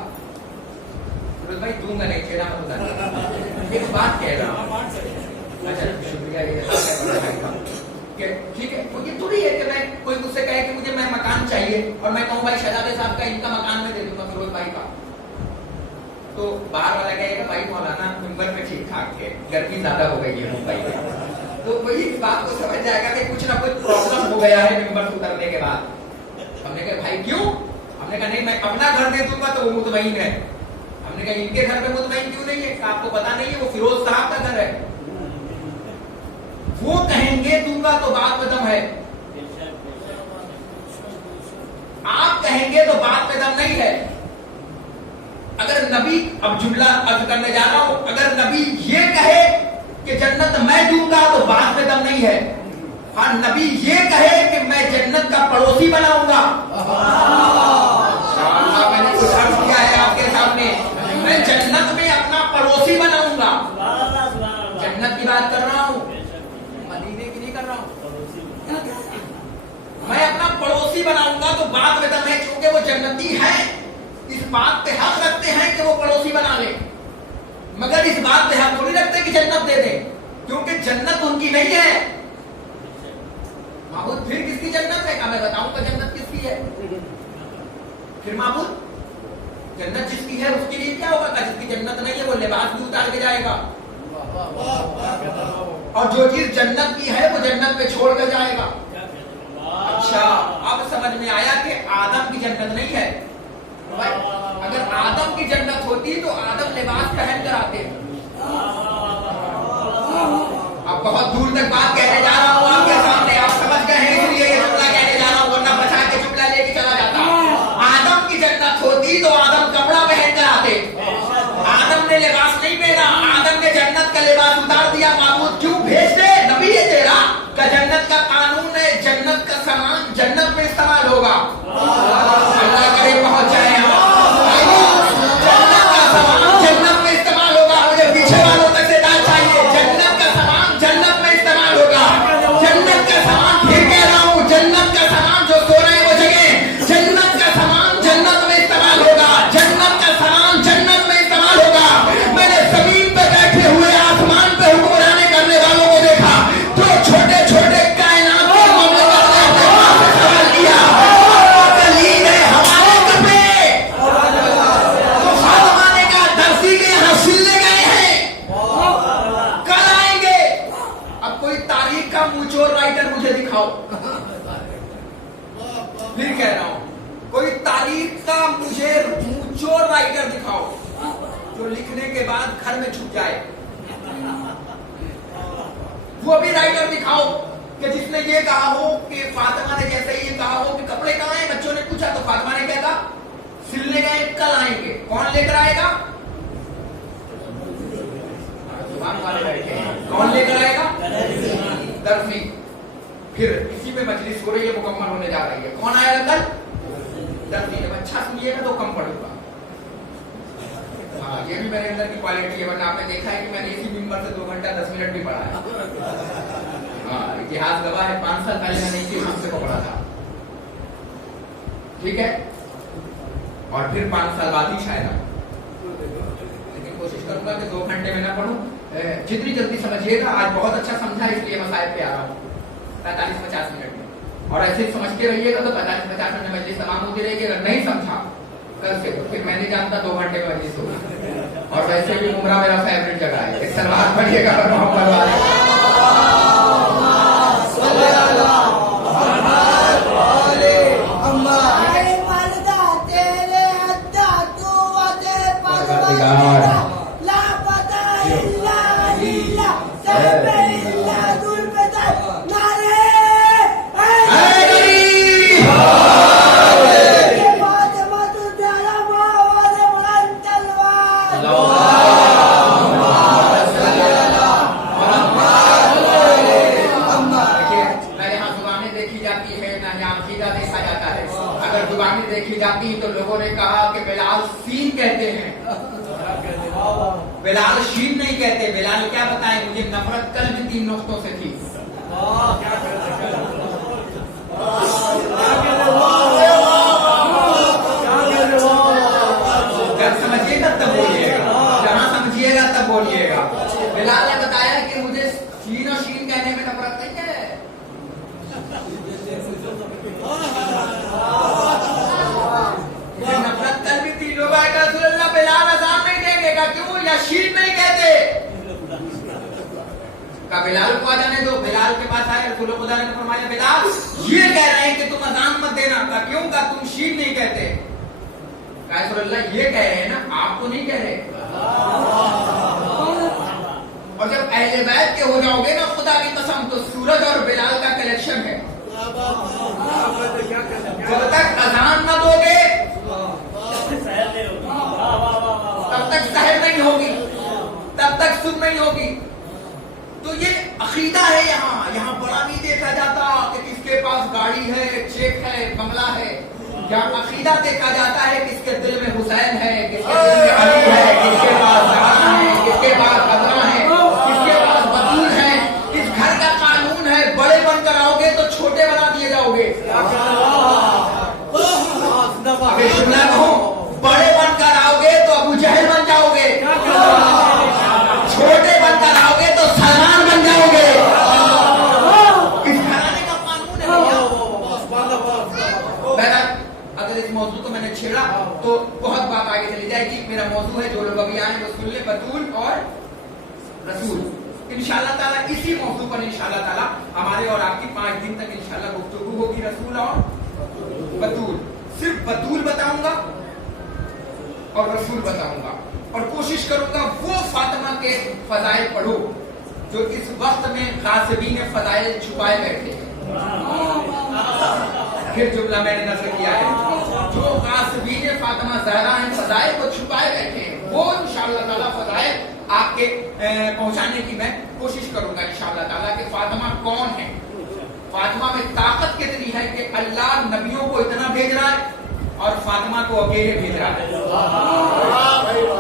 फिरोज भाई दूंगा नहीं, चेहरा मत उतार। एक बात कह रहा हूँ, अच्छा शुक्रिया, ये ठीक है, तो ये थोड़ी है कि मैं कोई मुझसे कहे कि मुझे मैं मकान चाहिए और मैं कहूँ भाई शहजादे साहब का इनका मकान में दे दूंगा फिरोज भाई का, तो बाहर वाला कहेगा भाई मौलाना मुंबई में ठीक ठाक है, गर्मी ज्यादा हो गई है मुंबई में, तो वही इस बात को समझ जाएगा कि कुछ ना कुछ प्रॉब्लम हो गया है मिंबर से उतरने के बाद। हमने कहा भाई क्यों? हमने कहा नहीं मैं अपना घर दे दूंगा तो वो मुतमईन है। हमने कहा इनके घर में मुतमईन क्यों नहीं है? आपको पता नहीं है वो फिरोज साहब का घर है, वो कहेंगे दूंगा तो बात में दम है, आप कहेंगे तो बात में दम नहीं है। अगर नबी, अब जुमला अर्ज करने जा रहा हूं, अगर नबी ये कहे कि जन्नत मैं दूंगा तो बात में दम नहीं है। हाँ नबी ये कहे कि मैं जन्नत का पड़ोसी बनाऊंगा, मैंने कुछ अर्ज किया है आपके सामने, मैं जन्नत में अपना पड़ोसी बनाऊंगा, जन्नत की बात कर रहा हूं, मदीने की नहीं कर रहा हूं। मैं अपना पड़ोसी बनाऊंगा तो बात में दम है, क्योंकि वो जन्नती है, इस बात पे हक रखते हैं कि वो पड़ोसी बना ले, मगर इस बात पे हक थोड़ी रखते कि जन्नत दे दे, क्योंकि जन्नत उनकी नहीं है। माबूद फिर किसकी जन्नत है? मैं बताऊंगा जन्नत किसकी है। फिर माबूद जन्नत जिसकी है उसके लिए क्या होगा? जिसकी जन्नत नहीं है वो लिबास भी उतार के जाएगा, और जो चीज जन्नत की है वो जन्नत पे छोड़ कर जाएगा। अच्छा अब समझ में आया कि आदम की जन्नत नहीं है। अगर आदम की जन्नत होती तो आदम लिबास पहन कर आते। अब बहुत दूर तक बात कहने जा रहा हूँ आपके सामने, आप समझ गए हैं इसलिए ये जुमला कहने जा रहा हूँ, वरना बचा के जुमला लेके चला जाता। आदम की जन्नत होती तो आदम कपड़ा पहन कर आते, आदम ने लिबास नहीं पहना, आदम ने जन्नत का लिबास उतार दिया। मामूद क्यों भेज दे? नबी है तेरा का जन्नत का कानून है, जन्नत का सामान जन्नत में इस्तेमाल होगा। अल्लाह करे पहुंच जाए जन्नत का सामान जन्नत में इस्तेमाल होगा। मुझे पीछे वालों तक से दाद चाहिए, जन्नत का सामान जन्नत में इस्तेमाल होगा। जन्नत का सामान फिर कह रहा हूँ, जन्नत का सामान जो सो रहे हैं वो जगह, जन्नत का सामान जन्नत में इस्तेमाल होगा, जन्नत का सामान जन्नत में इस्तेमाल होगा। मैंने जमीन पे बैठे हुए आसमान पे हुक्मरानी करने वालों को देखा, जो छोटे छोटे कायनात के मामले करते हैं, सवाल किया दलील है हमारे कपड़े तो हर जमाने का दर्जी के यहाँ सिलने गए हैं, कल आएंगे। अब कोई तारीख का मुंहचोर राइटर मुझे दिखाओ, फिर कह रहा हूं कोई तारीख का मुझे मुंहचोर राइटर दिखाओ जो लिखने के बाद घर में छुप जाए। वो भी राइटर दिखाओ कि जिसने ये कहा हो कि फातिमा ने जैसे ये कहा हो कि कपड़े कहाँ हैं, बच्चों ने पूछा तो फातिमा ने क्या कहा? सिलने गए, कल आएंगे। कौन लेकर आएगा? दुकान वाले बैठे हैं, कौन लेकर आएगा? दर्जी। फिर इसी में मजलिस हो रही है, मुकम्मल होने जा रही है, कौन आएगा कल? दर्जी। जब अच्छा सुनिएगा तो कम पड़ेगा। हाँ ये भी मेरे अंदर की क्वालिटी है, वरना आपने देखा है कि मैंने इसी मिंबर से 2 घंटा 10 मिनट भी पढ़ा है। हाँ इतिहास गवाह है, 5 साल पहले मैंने इसी हमसे को पढ़ा था, ठीक है, और फिर 5 साल बाद ही शायद, लेकिन कोशिश करूंगा कि 2 घंटे में ना पढ़ूं, जितनी जल्दी समझिएगा। आज बहुत अच्छा समझा इसलिए मैं साहिब पे आ रहा हूँ। 45-50 मिनट में, और ऐसे समझते रहिएगा तो 45-50 मिनट में मजलिस तमाम होती रहेगी। अगर नहीं समझा कल से तो फिर मैं नहीं जानता 2 घंटे में मजलिस होगी। और वैसे भी उम्रा मेरा फेवरेट जगह है, एक सलवार पढ़िएगा और मोहम्मद वाले देखी जाती तो लोगों ने कहा कि बिलाल सीन कहते हैं, बिलाल शीन नहीं कहते। बिलाल क्या बताएं, मुझे नफरत कल भी 3 नुक्तों से थी। जब समझिएगा तब बोलिएगा, जहां समझिएगा तब बोलिएगा। बिलाल ने बताया कि मुझे शीन और शीन कहने में नफरत नहीं है। नफरत कल भी थी। लोग आए रसूलुल्लाह बिलाल अज़ान नहीं देंगे का क्यों, या शीन नहीं कहते का बिलाल को आ जाने दो। बिलाल के पास आए रसूल खुदा ने फरमाया बिलाल ये कह रहे हैं कि तुम अज़ान मत देना का क्यों, का तुम शीन नहीं कहते। का रसूलुल्लाह ये कह रहे हैं ना, आप तो नहीं कह रहे। और जब अहले बैत के हो जाओगे ना खुदा की कसम, तो सूरज और बिलाल का कलेक्शन है। जब तक अज़ान न दोगे तब तक सहर नहीं होगी, तब तक सुन नहीं होगी। तो ये अकीदा है। यहाँ बड़ा नहीं देखा जाता कि किसके पास गाड़ी है, चेक है, बंगला है। यहाँ अकीदा देखा जाता है किसके दिल में हुसैन है, किसके दिल में अली है, किसके पास ज़हरा है, किसके पास खतरा है, किसके पास बतूल है, किस घर का कानून है। बड़े बनकर आओगे तो छोटे बना दिए जाओगे। अभी सुनना कहूं, बड़े बनकर आओगे तो अबू जहल बन जाओगे, छोटे बनकर आओगे तो सलमान बन जाओगे। इस घराने का कानून है। अगर इस मौजू को मैंने छेड़ा तो बहुत बात आगे चली जाएगी। मेरा मौजू है, जो लोग अभी आए वो सुन ले, बतूल और रसूल। इंशाअल्लाह ताला इसी मौजू पर इंशाअल्लाह ताला हमारे और आपकी 5 दिन तक इंशाअल्लाह गुफ्तगू होगी। रसूल और बतूल, सिर्फ बतूल बताऊंगा और रसूल बताऊंगा, और कोशिश करूंगा वो फातिमा के फजाइल पढ़ो जो इस वक्त में गासिबीन फजाइल छुपाए बैठे हैं। फिर जुमला मैंने नज़र किया है, जो गासिबीन फातिमा ज़हरा हैं फजाइल को छुपाए बैठे हैं, वो इंशाअल्लाह ताला फजाइल आपके पहुंचाने की मैं कोशिश करूंगा इंशाअल्लाह ताला कि फातिमा कौन है, फातिमा में ताकत कितनी है कि अल्लाह नबियों को इतना भेज रहा है और फातिमा को अकेले भेज रहा है।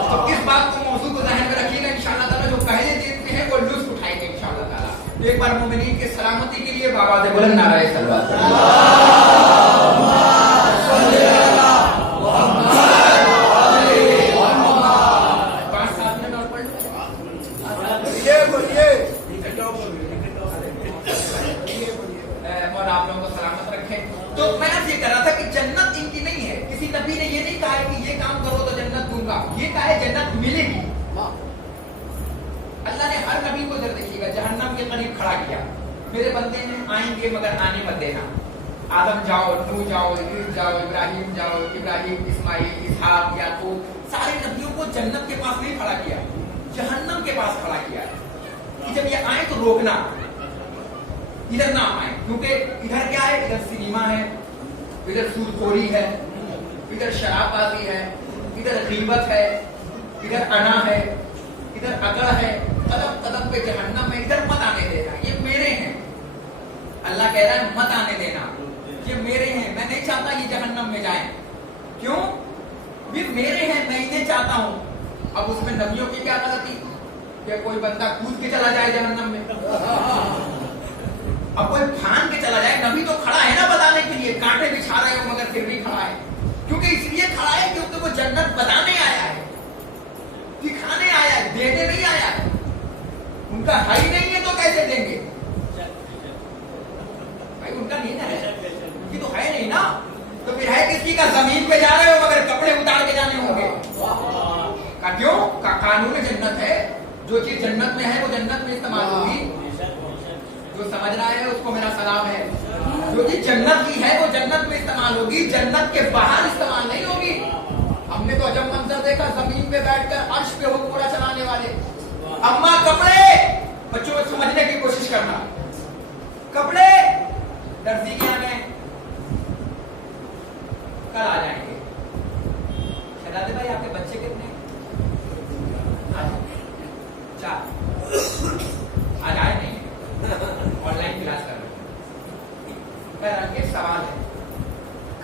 तो इस बात को मौजू को ज़हन में रखिएगा। इंशाअल्लाह ताला जो पहले दिन में है वो लुत्फ उठाएंगे इंशाअल्लाह ताला। तो एक बार मोमिनीन के सलामती के लिए बाबा से बुलंद नारे सलवात। और आप लोगों को सलामत रखें। तो मैं आज ये कह रहा था कि जन्नत इनकी नहीं है। किसी नबी ने ये नहीं कहा कि ये काम करो तो जन्नत दूंगा, ये कहा है जन्नत मिलेगी। अल्लाह ने हर नबी को इधर देखिएगा जहन्नम के करीब खड़ा किया, मेरे बंदे ने आएंगे मगर आने मत देना। आदम जाओ, नूह जाओ, इद्रीस जाओ, इब्राहिम जाओ, इब्राहिम, इस्माइल, इसहाक, याकूब, सारे नबियों को जन्नत के पास नहीं खड़ा किया, जहन्नम के पास खड़ा किया कि जब ये आए तो रोकना, इधर ना आए। क्योंकि इधर क्या है, इधर सिनेमा है, इधर सूदखोरी है, इधर शराबबाजी है, इधर गीबत है, इधर अना है, इधर अकड़ है, कदम कदम पे जहन्नम है। इधर मत आने देना, ये मेरे हैं। अल्लाह कह रहा है मत आने देना, ये मेरे हैं, मैं नहीं चाहता ये जहन्नम में जाएं। क्यों? ये मेरे हैं, मैं इन्हें चाहता हूं। अब उसमें नबियों की क्या गलती कि कोई बंदा कूद के चला जाए जहन्नम में, अब कोई फान के चला जाए। नबी तो खड़ा है ना बताने के लिए, कांटे बिछा रहे हो मगर फिर भी खड़ा है। क्योंकि इसलिए खड़ा है क्योंकि वो जन्नत बताने आया है, दिखाने आया है, देने नहीं आया है। उनका है ही नहीं है तो कैसे देंगे? जो चीज जन्नत में है वो जन्नत में इस्तेमाल होगी। जो समझ रहा है उसको मेरा सलाम है। जो चीज जन्नत की है वो जन्नत में इस्तेमाल होगी, जन्नत के बाहर इस्तेमाल नहीं होगी। हमने तो जब मंजर देखा जमीन पे बैठकर अर्श पे हुक्म चलाने वाले। अम्मा कपड़े, बच्चों को समझने की कोशिश करना, कपड़े दर्जी के आ गए, कल आ जाएंगे। शहजादे भाई आपके बच्चे कितने? चार। आज आए नहीं, ऑनलाइन क्लास कर रहे। एक सवाल है,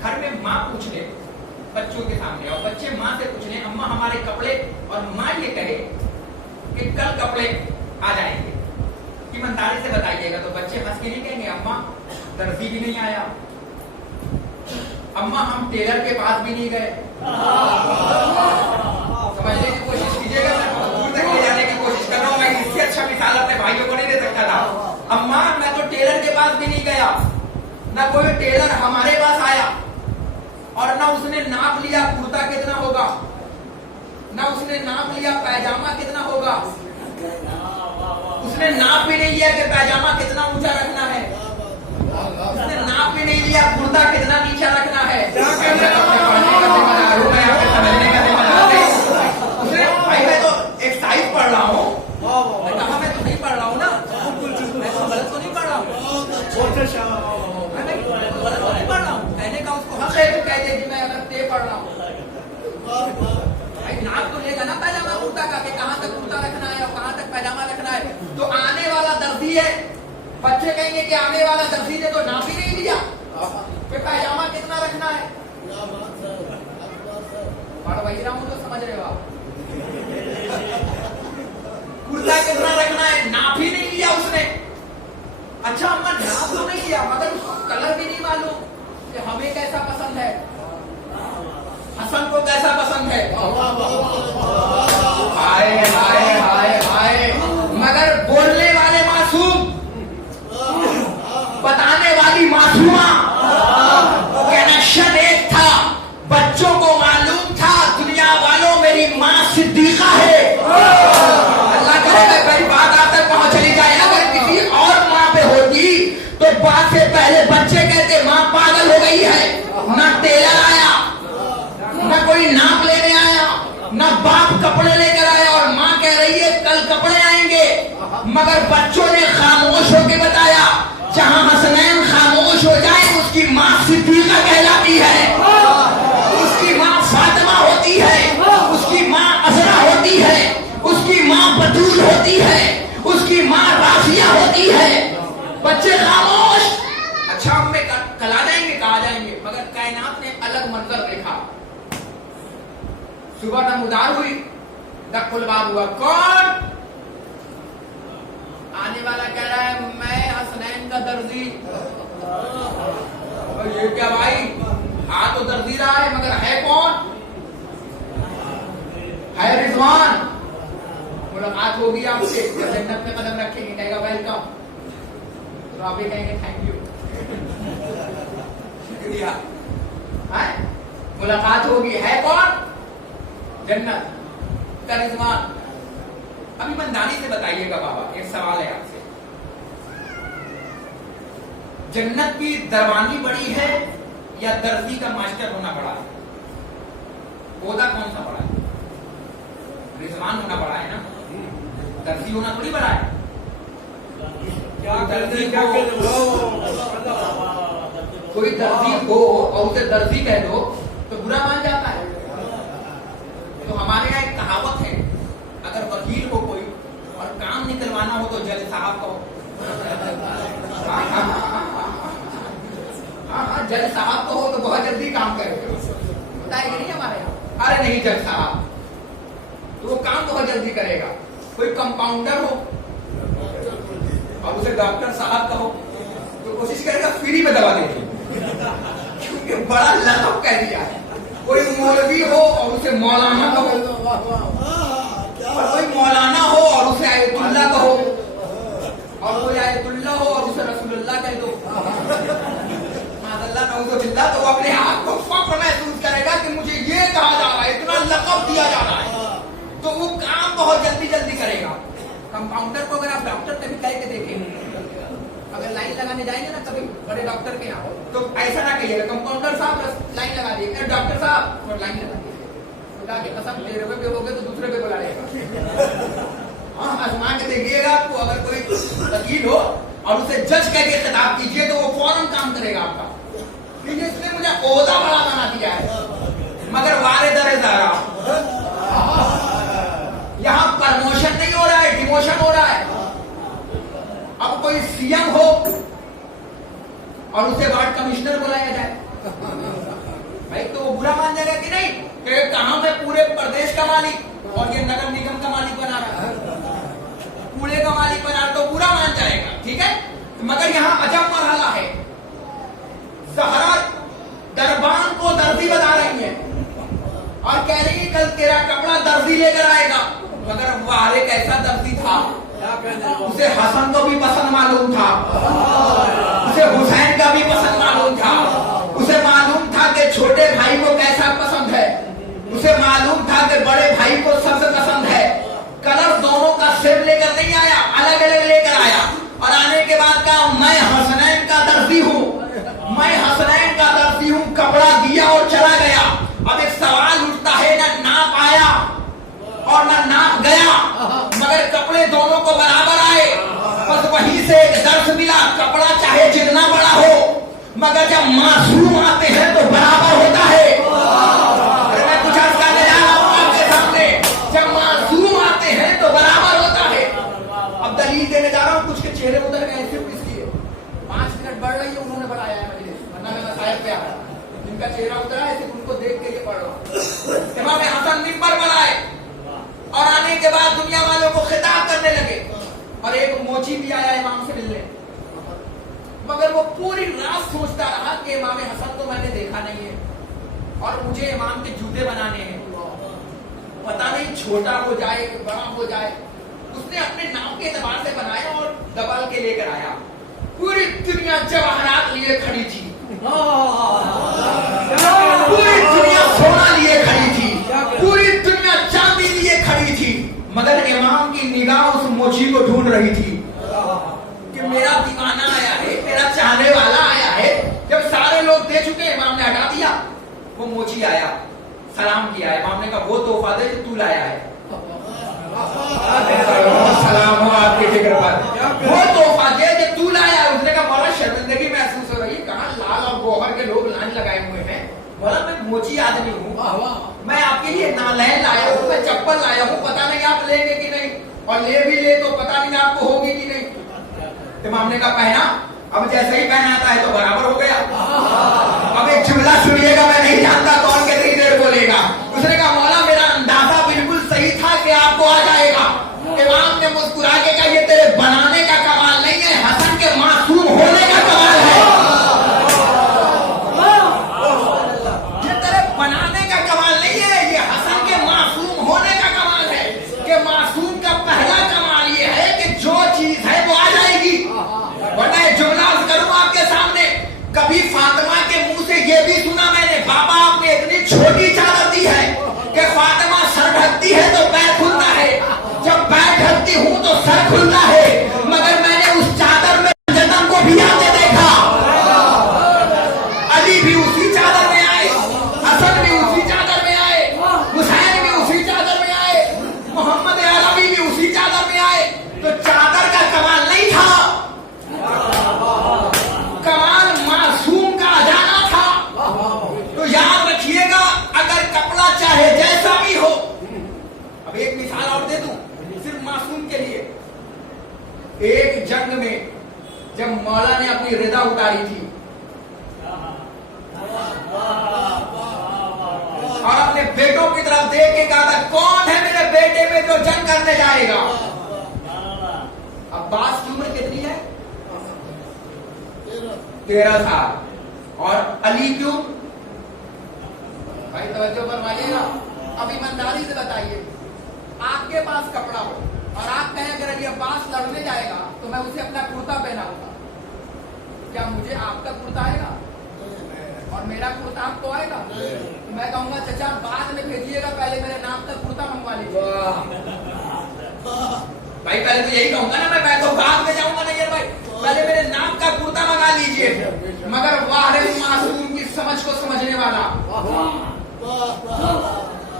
घर में माँ पूछ ले बच्चों के सामने और बच्चे माँ से पूछ ले अम्मा हमारे कपड़े, और माँ ये कहे कि कल कपड़े आ जाएंगे, ईमानदारी से बताइएगा। तो बच्चे हंस के नहीं कहेंगे अम्मा दर्जी भी नहीं आया, अम्मा हम टेलर के पास भी नहीं गए। समझने की कोशिश कीजिएगा, मैं दूर तक ले जाने की कोशिश कर रहा हूँ। मैं इससे अच्छा मिसाल अपने भाइयों को नहीं दे सकता था। अम्मा मैं तो टेलर के पास भी नहीं गया, ना कोई टेलर हमारे पास आया, और ना उसने नाप लिया कुर्ता कितना होगा, ना उसने नाप लिया पैजामा कितना होगा, उसने नाप भी नहीं लिया कि पैजामा कितना ऊंचा रखना है, उसने नाप भी नहीं लिया कुर्ता कितना नीचा रखना है। उसने भाई मैं तो एक साइज पढ़ रहा हूँ, मैं कहा मैं तो नहीं पढ़ रहा हूँ ना, मैं तो गलत तो नहीं पढ़ रहा हूँ, मैं गलत तो नहीं पढ़ रहा हूँ। कहने का उसको हक है तो कह दे कि मैं अगर ते पढ़ रहा हूँ। भाई नाप तो लेगा ना पैजामा कुर्ता का, कि कहाँ तक कुर्ता रखना है और कहाँ तक पैजामा रखना है। तो आने वाला दर्जी है, बच्चे कहेंगे कि आने वाला दर्जी ने तो नाप ही नहीं लिया कि पैजामा कितना रखना है। पढ़ वही रहा हूँ तो समझ रहे हो आप। कुर्ता कितना रखना है नाप ही नहीं लिया उसने। अच्छा अम्मा नाप तो नहीं लिया मगर उसको कलर भी नहीं मालूम कि हमें कैसा पसंद है, हसन को कैसा पसंद है। हाय हाय हाय हाय, मगर बोलने वाले मासूम, बताने वाली मासूमा, कनेक्शन एक था। बच्चों को मालूम था दुनिया वालों मेरी माँ सिद्दीका है। अल्लाह करे मेरी बात आप तक पहुंच चली जाए। अगर किसी और माँ पे होती तो बात से पहले बच्चे कहते माँ पागल हो गई है, ना टेलर आया, ना कोई नाप लेने आया, ना बाप कपड़े लेकर आया, और माँ कह रही है कल कपड़े आएंगे। मगर बच्चों ने खामोश होकर बताया जहां हसनैन खामोश हो जाए उसकी माँ सिद्दीका कहलाती है, उसकी माँ फातिमा होती है, उसकी माँ असरा होती है, उसकी माँ बतूल होती है, उसकी माँ राफिया होती है। बच्चे खामोश। अच्छा हमें कल आ जाएंगे, कहा जाएंगे, मगर कायनात ने अलग मंजर देखा। सुबह नमूदार हुई, दक्कुलबाब हुआ, कौन आने वाला कह रहा है मैं हसनैन का दर्जी। ये क्या भाई, आ तो दर्जी रहा है मगर है कौन? है रिजवान। मुलाकात होगी आपसे, जन्नत में कदम रखेंगे, कहेगा वेलकम, तो आप भी कहेंगे थैंक यू, शुक्रिया। मुलाकात होगी, है कौन? जन्नत का रिजवान। अभी ईमानदारी से बताइएगा बाबा, एक सवाल है आपसे, जन्नत की दरवानी बड़ी है या दर्जी का मास्टर होना बड़ा है? ओदा कौन सा बड़ा है? रिजवान होना बड़ा है ना, दर्जी होना थोड़ी बड़ा है। दर्जी कोई दर्जी हो और उसे दर्जी कह दो तो बुरा मान जाता है। तो हमारे यहाँ एक कहावत है, अगर वकील हो कोई और काम निकलवाना हो तो जज साहब को, हाँ जज साहब को हो तो बहुत जल्दी काम करेगा, बताएगा नहीं हमारे यहाँ। अरे नहीं जज साहब, तो वो काम बहुत जल्दी करेगा। कोई कंपाउंडर हो और उसे डॉक्टर साहब कहो तो कोशिश करेगा फ्री में दवा देने, क्योंकि बड़ा लकब कह दिया है। कोई मौलवी हो और उसे मौलाना कहो, और कोई मौलाना हो और उसे आयतुल्लाह कहो, और कोई आयतुल्लाह हो और उसे रसूलुल्लाह कह दो, माज़अल्लाह नऊज़ुबिल्लाह, तो अपने आप को फख्र महसूस करेगा कि मुझे ये कहा जा रहा है, इतना लकब दिया जा रहा है, तो वो काम बहुत जल्दी जल्दी करेगा। कंपाउंडर को अगर आप डॉक्टर से भी कह के देखें, अगर लाइन लगाने जाएंगे ना कभी बड़े डॉक्टर के यहाँ, तो ऐसा ना कहिएगा कंपाउंडर साहब लाइन लगा दिए, डॉक्टर साहब और लाइन लगा दिए, खुदा की कसम तेरे पे होगे तो दूसरे पे बुला लेगा। हाँ, आजमा के देखिएगा। आपको अगर कोई वकील हो और उसे जज कह के खिताब कीजिए तो वो फौरन काम करेगा आपका। इसने मुझे ओहदा बड़ा बना दिया है, मगर वारे दरे दारा यहाँ प्रमोशन नहीं हो रहा है, डिमोशन हो रहा है। अब कोई सीएम हो और उसे वार्ड कमिश्नर बुलाया जाए, भाई तो वो बुरा मान जाएगा कि नहीं, कि कहां मैं पूरे प्रदेश का मालिक और ये नगर निगम का मालिक बना रहा है, पूरे का मालिक बना रहा, तो बुरा मान जाएगा, ठीक है। मगर यहाँ अजब मरहला है, सहरा दरबान को दर्जी बता रही है और कह रही है कल तेरा कपड़ा दर्जी लेकर आएगा, मगर वारे कैसा दर्जी था, उसे हसन को भी पसंद मालूम था, उसे हुसैन का भी पसंद मालूम था, उसे मालूम था कि छोटे भाई को कैसा पसंद है, उसे मालूम था कि बड़े भाई को सबसे पसंद है। कलर दोनों का सेम लेकर नहीं आया, अलग अलग लेकर आया और आने के बाद कहा मैं हसनैन का दर्जी हूँ, मैं हसनैन का दर्जी हूँ, कपड़ा दिया और चला गया। अब एक सवाल उठता है, ना नाप आया और ना नाप गया, मगर कपड़े दोनों को बराबर आए। बस वहीं से एक दर्श मिला, कपड़ा चाहे जितना बड़ा हो, मगर जब मासूम आते हैं तो बराबर होता है। अरे मैं कुछ अर्ज करने जा रहा हूं आपके सामने, जब मासूम आते हैं तो बराबर होता है। अब दलील देने जा रहा हूं, कुछ के चेहरे उधर गए सिर्फ इसलिए 5 मिनट बढ़ रही है, उन्होंने बढ़ाया है मेरे, वरना मैं मसाइल पे आ रहा, जिनका चेहरा उतरा है सिर्फ उनको देख के ये पढ़ रहा हूं। इमाम हसन मिंबर पर आए और आने के बाद दुनिया वालों को खिताब करने लगे और एक मोची भी आया इमाम से मिलने, मगर वो पूरी रात सोचता रहा कि इमाम हसन को मैंने देखा नहीं है और मुझे इमाम के जूते बनाने हैं, पता नहीं छोटा हो जाए बड़ा हो जाए। उसने अपने नाम के एतबार से बनाया और दबाल के लेकर आया। पूरी दुनिया जवाहरात लिए खड़ी थी, पूरी दुनिया सोना लिए खड़ी थी, पूरी दुनिया चांदी लिए खड़ी थी, मगर इमाम की निगाह उस मोची को ढूंढ रही थी कि मेरा दीवाना आया है, मेरा चाहने वाला आया है। जब सारे लोग दे चुके, इमाम ने हटा दिया, वो मोची आया, सलाम किया। इमाम ने कहा वो तोहफा दे जो तू लाया है, सलाम हो आपके जिक्र पर, वो तोहफा दे जो तू लाया है। उसने कहा बड़ा शर्मिंदगी महसूस हो रही है, कहाँ लाल और गौहर के लोग लाइन लगाए हुए हैं, बोला मैं मोची आदमी हूँ, मैं आपके लिए नालैन लाया हूँ, मैं चप्पल लाया हूँ, पता नहीं आप लेंगे कि नहीं, और ले भी ले तो पता नहीं आपको होगी कि नहीं। इमाम ने कहा पहना, अब जैसे ही पहनाता है तो बराबर हो गया। अब एक जुमला सुनिएगा, मैं नहीं जानता कौन कितनी देर बोलेगा। उसने कहा मौला मेरा अंदाजा बिल्कुल सही था कि आपको आ जाएगा। इमाम ने मुस्कुरा के कहा ये तेरे बनाने का कमाल नहीं है, हसन के मासूम होने का कमाल है। ये तेरे बनाने का कमाल नहीं है, ये हसन के मासूम होने का कमाल है। कि मासूम का पहला कमाल ये है कि जो चीज है वो आ जाएगी। वरना जुमला करूं आपके सामने, कभी फातिमा के मुंह से ये भी सुना मैंने, बाबा आपने इतनी छोटी चादर दी है कि फातिमा सर ढकती है तो पैर खुलता है, जब पैर ढकती हूं तो सर खुलता है। मगर मैंने उस चादर में जन्नत को भी आते देखा। अली भी उसी चादर में आए, हसन भी उसी चादर में आए, हुसैन भी उसी चादर में आए, मोहम्मद अरबी भी उसी चादर में आए। तो चादर का कमाल नहीं था, कमाल मासूम का आ जाना था। तो याद रखिएगा, अगर कपड़ा चाहे जैसा भी हो। अब एक मिसाल और दे दूं सिर्फ मासूम के लिए। एक जंग में जब मौला ने अपनी रिदा उतारी थी और अपने बेटों की तरफ देख के कहा था कौन है मेरे बेटे में जो जंग करने जाएगा। अब्बास की उम्र कितनी है? 13 साल। और अली क्यों? भाई तवज्जो फरमाइएगा। अब ईमानदारी से बताइए, आपके पास कपड़ा हो और आप कहें अगर अली अब्बास लड़ने जाएगा तो मैं उसे अपना कुर्ता पहनाऊंगा, क्या मुझे आपका कुर्ता आएगा और मेरा कुर्ता आपको आएगा? तो मैं कहूंगा चचा बाद में भेजिएगा, पहले मेरे नाम का कुर्ता मंगवा लीजिए। भाई पहले तो यही कहूंगा ना, मैं तो काम में जाऊंगा नहीं यार भाई, पहले मेरे नाम का कुर्ता मंगा लीजिए। मगर वाह रे मासूम की समझ को समझने वाला,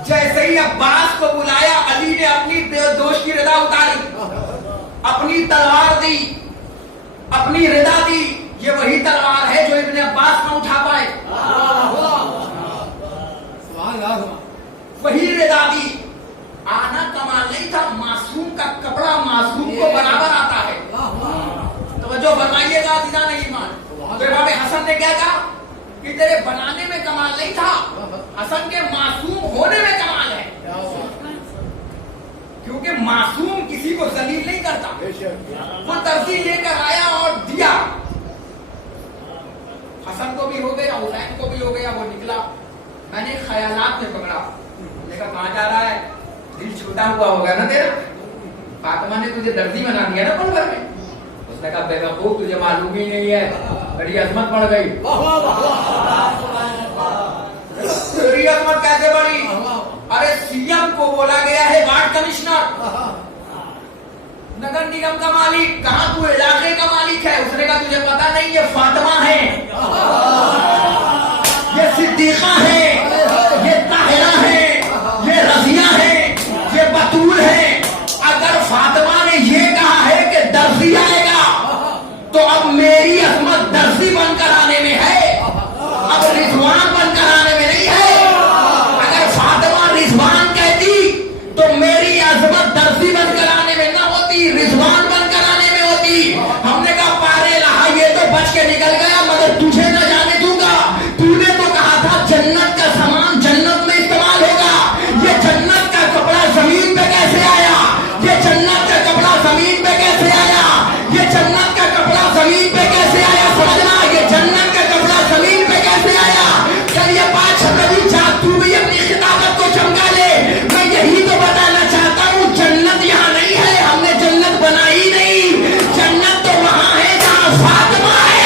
जैसे ही अब्बास को बुलाया अली ने अपनी दोष की रिदा उतारी, अपनी तलवार दी, अपनी रिदा दी। ये वही तलवार है जो इब्ने अब्बास न उठा पाए, वही रिदा दी। आना कमाल नहीं था, मासूम का कपड़ा मासूम को बराबर आता है। तो जो बनाइएगा अज़ीज़ान ईमान, तो इमाम हसन ने क्या कहा कि तेरे बनाने में कमाल नहीं था, हसन के मासूम होने में कमाल है। क्योंकि मासूम किसी को जलील नहीं करता, वो तरजीह लेकर आया और दिया। हसन को भी हो गया, हुसैन को भी हो गया, वो निकला। मैंने ख्यालात में पकड़ा, देखा कहां जा रहा है, दिल छूटा हुआ होगा ना तेरा। फातिमा ने तुझे दर्जी बना दिया ना पल भर में। उसने कहा बेवकूफ, तुझे मालूम ही नहीं है, बड़ी अजमत बढ़ गई। तेरी अजमत कैसे बढ़ी? अरे सीएम को बोला गया है वार्ड कमिश्नर, नगर निगम का मालिक, कहां तू इलाके का मालिक है? उसने कहा तुझे पता नहीं, ये फातिमा है, ये सिद्दीका है, ये ताहिरा है, ये रज़िया है, ये बतूल है। अगर फातिमा ने ये कहा है कि दर्जी आएगा, तो अब मेरी अजमत दर्जी बनकर आने में है, अब रिजवान बनकर आने में नहीं है। अगर फातिमा रिजवान कहती तो मेरी अजमत दर्जी बनकर आने में ना होती, रिजवान बनकर आने में होती। हमने कहा पारे रहा, ये तो बच के निकल गया, मगर तुझे न जाने दूंगा। तूने तो कहा था जन्नत का सामान जन्नत में इस्तेमाल होगा, ये जन्नत का कपड़ा जमीन पे कैसे आया? ये जन्नत का कपड़ा जमीन पे कैसे आया? ये जन्नत का कपड़ा जमीन पे कैसे आया? समझना, ये जन्नत का कपड़ा जमीन पे कैसे आया? कल ये बात छतरी जा, तू भी अपनी खिताबत को चमका ले। मैं यही तो बताना चाहता हूँ, जन्नत यहाँ नहीं है, हमने जन्नत बनाई नहीं, जन्नत तो वहां है जहाँ फातिमा है।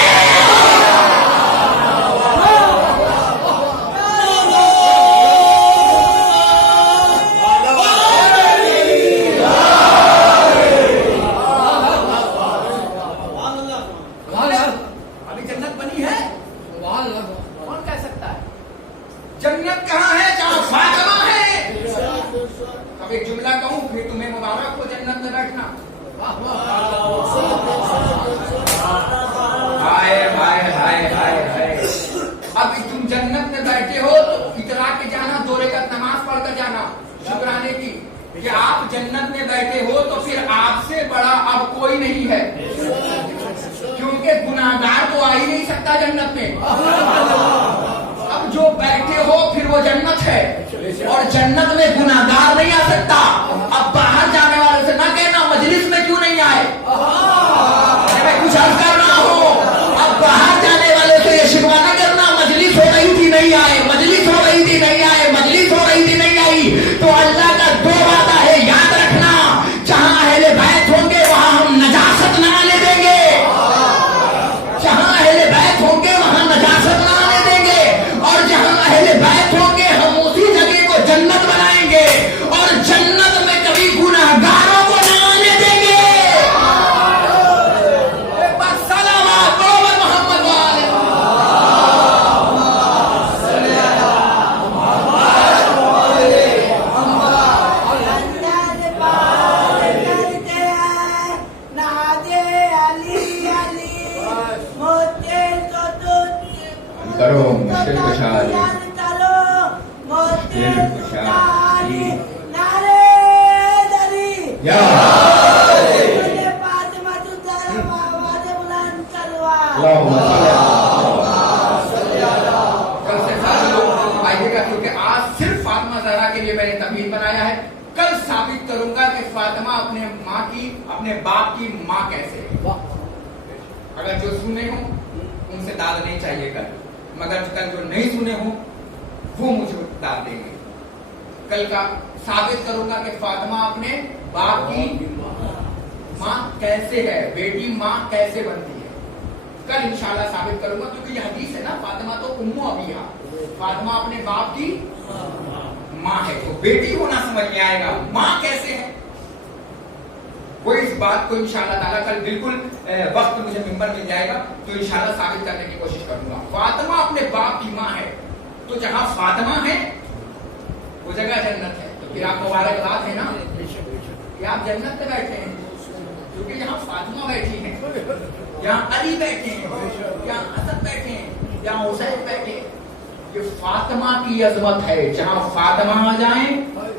अभी जन्नत बनी है, कौन कह सकता है? जन्नत कहाँ है? जहाँ फातिमा है। अब एक जुमला कहूँ, फिर तुम्हें मुबारक हो जन्नत में बैठना। हाय हाय हाय हाय हाय। अब तुम जन्नत में बैठे हो तो इतरा के जाना, 2 रकात नमाज पढ़कर जाना शुक्राने की कि आप जन्नत में बैठे हो, तो फिर आपसे बड़ा अब कोई नहीं है। क्योंकि गुनाहगार तो आ ही नहीं सकता जन्नत में। अब जो बैठे हो फिर वो जन्नत है, और जन्नत में गुनाहगार नहीं आ सकता। अब बाहर जाने वाले से ना कहना मजलिस में क्यों नहीं आए, मैं कुछ अर्ज कर रहा हूँ। अब बाहर जाने वाले से ये शिकवा ना करना, मजलिस हो रही थी नहीं आए, मजलिस हो रही थी नहीं आए, मजलिस हो रही थी नहीं आई। तो अल्लाह का 2 वादा है, याद रखना, जहां अहले बैत होंगे वहां हम नजासत न आने देंगे, जहां अहले बैत होंगे वहां नजासत न आने देंगे, और जहां अहले बैत होंगे हम उसी जगह को जन्नत बनाएंगे, और जन्नत में कभी गुनाहगारों को न आने देंगे। बस सलावत मोहम्मद वाले। करो मुश्किल कुशाली, या आइएगा, क्योंकि आज सिर्फ फातिमा ज़हरा के लिए मैंने तमीज़ बनाया है। कल साबित करूंगा कि फातिमा अपने माँ की, अपने बाप की माँ कैसे है। अगर जो सुने हो उनसे दाद नहीं चाहिए कल, मगर कल जो नहीं सुने हो वो मुझे दाद देंगे। कल का साबित करूंगा कि फातिमा अपने बाप की माँ कैसे है, बेटी माँ कैसे बनती है। कल इंशाल्लाह साबित करूंगा, क्योंकि ये हदीस है ना, फातिमा तो उम्मु अबिहा, फातिमा अपने बाप की माँ है, तो बेटी होना समझ में आएगा, माँ कैसे है। वो इस बात को इंशाअल्लाह ताला कल बिल्कुल वक्त मुझे मिंबर मिल जाएगा तो इंशाअल्लाह साबित करने की कोशिश करूंगा। फातिमा अपने बाप की माँ है, तो जहां फातिमा है वो जगह जन्नत है। तो फिर आप मुबारकबाद है ना कि आप जन्नत में बैठे हैं, क्योंकि यहाँ फातिमा बैठी है, यहाँ अली बैठे हैं, यहाँ हसन बैठे हैं, यहाँ हुसैन बैठे हैं। ये फातिमा की अजमत है। जहां फातिमा आ जाए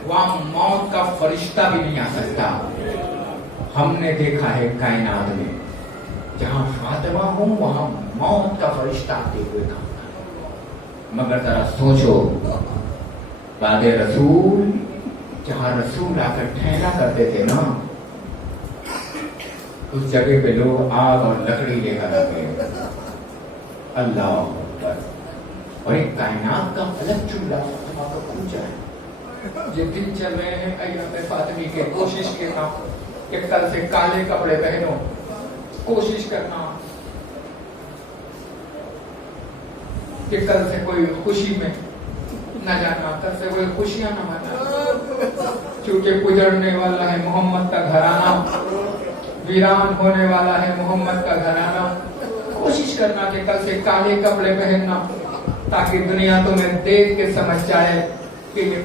वहां मौत का फरिश्ता भी नहीं आ सकता। हमने देखा है कायनात में जहां फातिमा हो वहां मौत का फरिश्ता आते हुए काम कर। मगर जरा सोचो, बादे रसूल जहां रसूल आकर ठहरा करते थे ना, उस जगह पे लोग आग और लकड़ी लेकर आते। अल्लाह अकबर। और एक कायनात का अलग चूल्हा फातिमा का पूजा है। ये दिन चल रहे हैं अय्याम फातिमी के, कोशिश के काम कि कल से काले कपड़े पहनो, कोशिश करना कि कल से कोई खुशी में न जाना, कल से कोई खुशियां न मनाना, क्योंकि गुजरने वाला है मोहम्मद का घराना, वीरान होने वाला है मोहम्मद का घराना। कोशिश करना कि कल से काले कपड़े पहनना, ताकि दुनिया तुम्हें देख के समझ जाए कि ये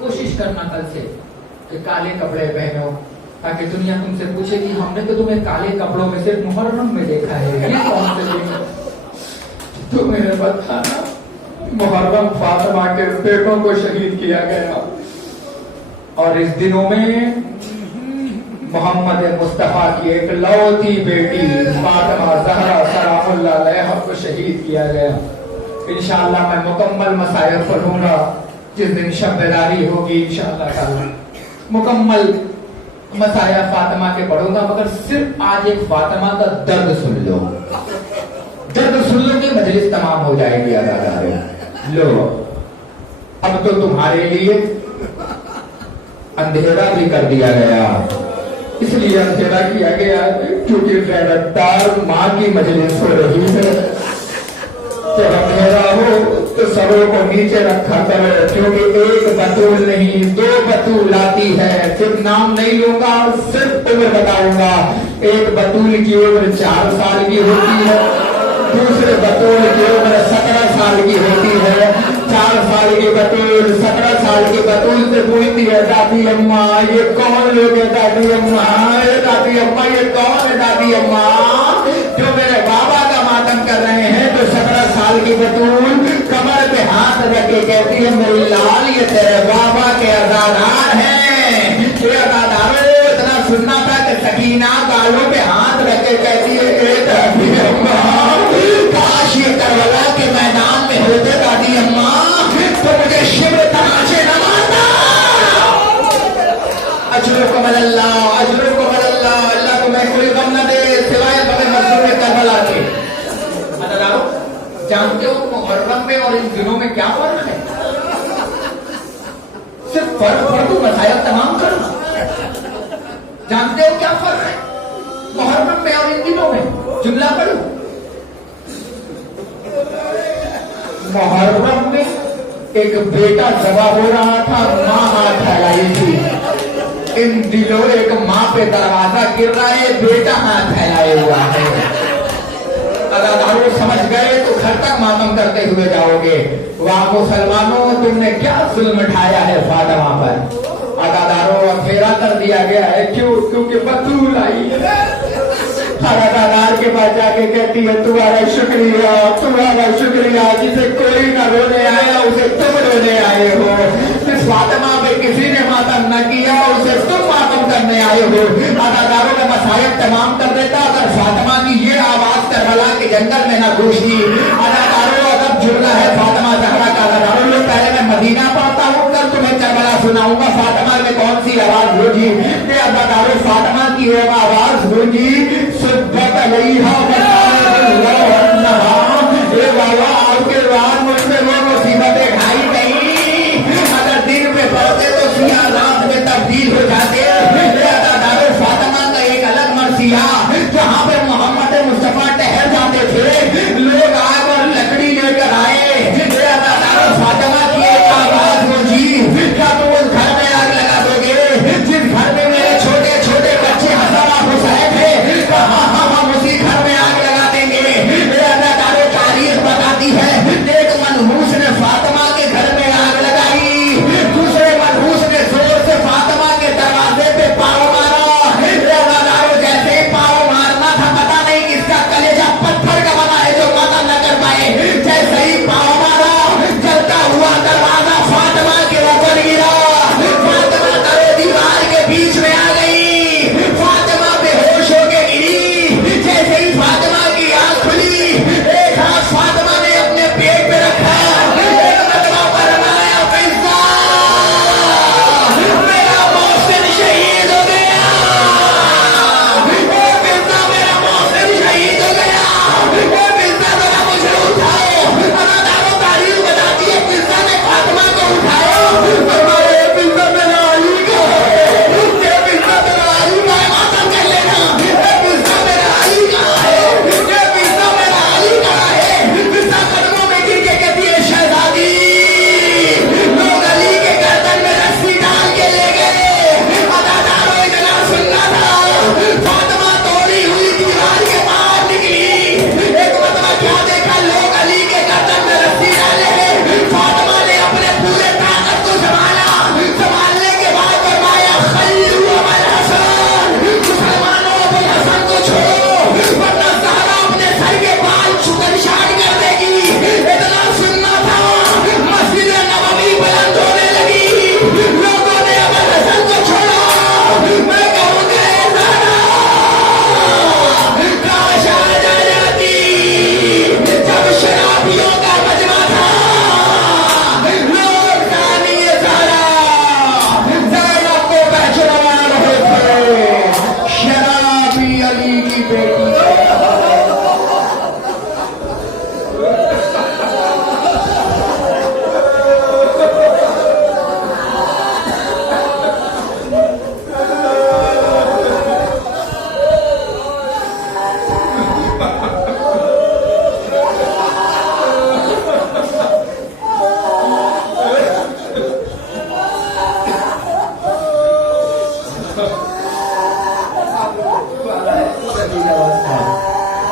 कोशिश करना कल से कि काले कपड़े पहनो, ताकि दुनिया तुमसे पूछे कि हमने तो तुम्हें काले कपड़ों में सिर्फ मुहर्रम में देखा है, ये कौन से दिन? तो मैंने बताया मुहर्रम फातिमा के बेटों को शहीद किया गया, और इस दिनों में मोहम्मद मुस्तफा की एक लौती बेटी फातिमा ज़हरा सलामुल्लाह अलैहा को शहीद किया गया। इंशाअल्लाह मैं मुकम्मल मसाइल पढ़ूंगा जिस दिन शब-ए-दारी होगी, इंशाअल्लाह ताला मुकम्मल मसाया फातिमा के पढ़ूंगा। मगर सिर्फ आज एक फातिमा का दर्द सुन लो, दर्द सुन लो कि मजलिस तमाम हो जाएगी। अदादारे लो, अब तो तुम्हारे लिए अंधेरा भी कर दिया गया, इसलिए अंधेरा किया गया क्योंकि गैरतदार माँ की मजलिस हो रही है। जब अंधेरा हो तो सबों को नीचे रखा करो, क्योंकि एक बतूल नहीं दो बतूल आती है। सिर्फ नाम नहीं लूंगा, सिर्फ उम्र बताऊंगा। एक बतूल की उम्र 4 साल की होती है, दूसरे बतूल की उम्र 17 साल की होती है। 4 साल की बतूल 17 साल की बतूल से पूछती है, दादी अम्मा ये कौन लोग है? दादी अम्मा ये कौन है? दादी अम्मा जो मेरे बाबा का मातम कर रहे हैं। तो 17 साल की बतूल कमर पे हाथ रख के कहती है, मेरी लाल ये तेरे बाबा के अज़ादार हैं। ये अज़ादारों इतना सुनना था कि सकीना गालों पे हाथ रख के कहती है, दादी अम्मा काश ये करबला के मैदान में होते दादी अम्मा, तो मुझे शिब्र तमाचे न मारता। अजरुकुम अल्लाह, अजरुकुम अल्लाह, अल्लाह तुम्हें कोई गम न दे सिवाय बगैर मजदूर करबला के। जानते हो मुहर्रम में और इन दिनों में क्या फर्क है? सिर्फ फर्क पढ़ दो, मसाइल तमाम कर दो। जानते हो क्या फर्क है मुहर्रम में और इन दिनों में? जुमला पढ़ो। मुहर्रम में एक बेटा जबा हो रहा था, माँ हाथ फैलाई थी। इन दिनों एक माँ पे दरवाजा गिर रहा है, बेटा हाथ फैलाए हुआ है। अदादारों समझ गए तो घर तक मातम करते हुए जाओगे। वाह मुसलमानों, तुमने क्या जुल्म ढाया है फातिमा पर। अदादारों फेरा कर दिया गया है, क्यों? क्योंकि बतूल आई है। हर अदादार के पास जाके कहती है, तुम्हारा शुक्रिया, तुम्हारा शुक्रिया, जिसे कोई न रोने आया उसे तुम रोने आए हो। जिस फातिमा पे किसी ने मातम न किया उसे तुम मातम करने आए हो। अदादारों का मसाइल तमाम कर देता अगर फातिमा की ये आवाज करबला के जंगल में न गूंजती। अदादारों अदब जुड़ना है फातिमा ज़हरा का। अदादारों लोग पहले मैं मदीना पढ़ता हूँ, कल तुम्हें करबला सुनाऊंगा फातिमा में कौन सी आवाज गूंजी। ये अदादारों फातिमा की आवाज गूंजी, सुब्बत अलैहा आपके बाद मुझसे वो मुसीबतें ढाई गई। अगर दिन में पढ़ते तो सिया रात में तब्दील हो जाते। फातिमा का एक अलग मर्सिया जहाँ पे मोहम्मद मुस्तफा ठहर जाते थे, लोग आग और लकड़ी लेकर आए। फातिमा की एक आवाज गूंजी, क्या तुम उस घर में आग کی بیٹی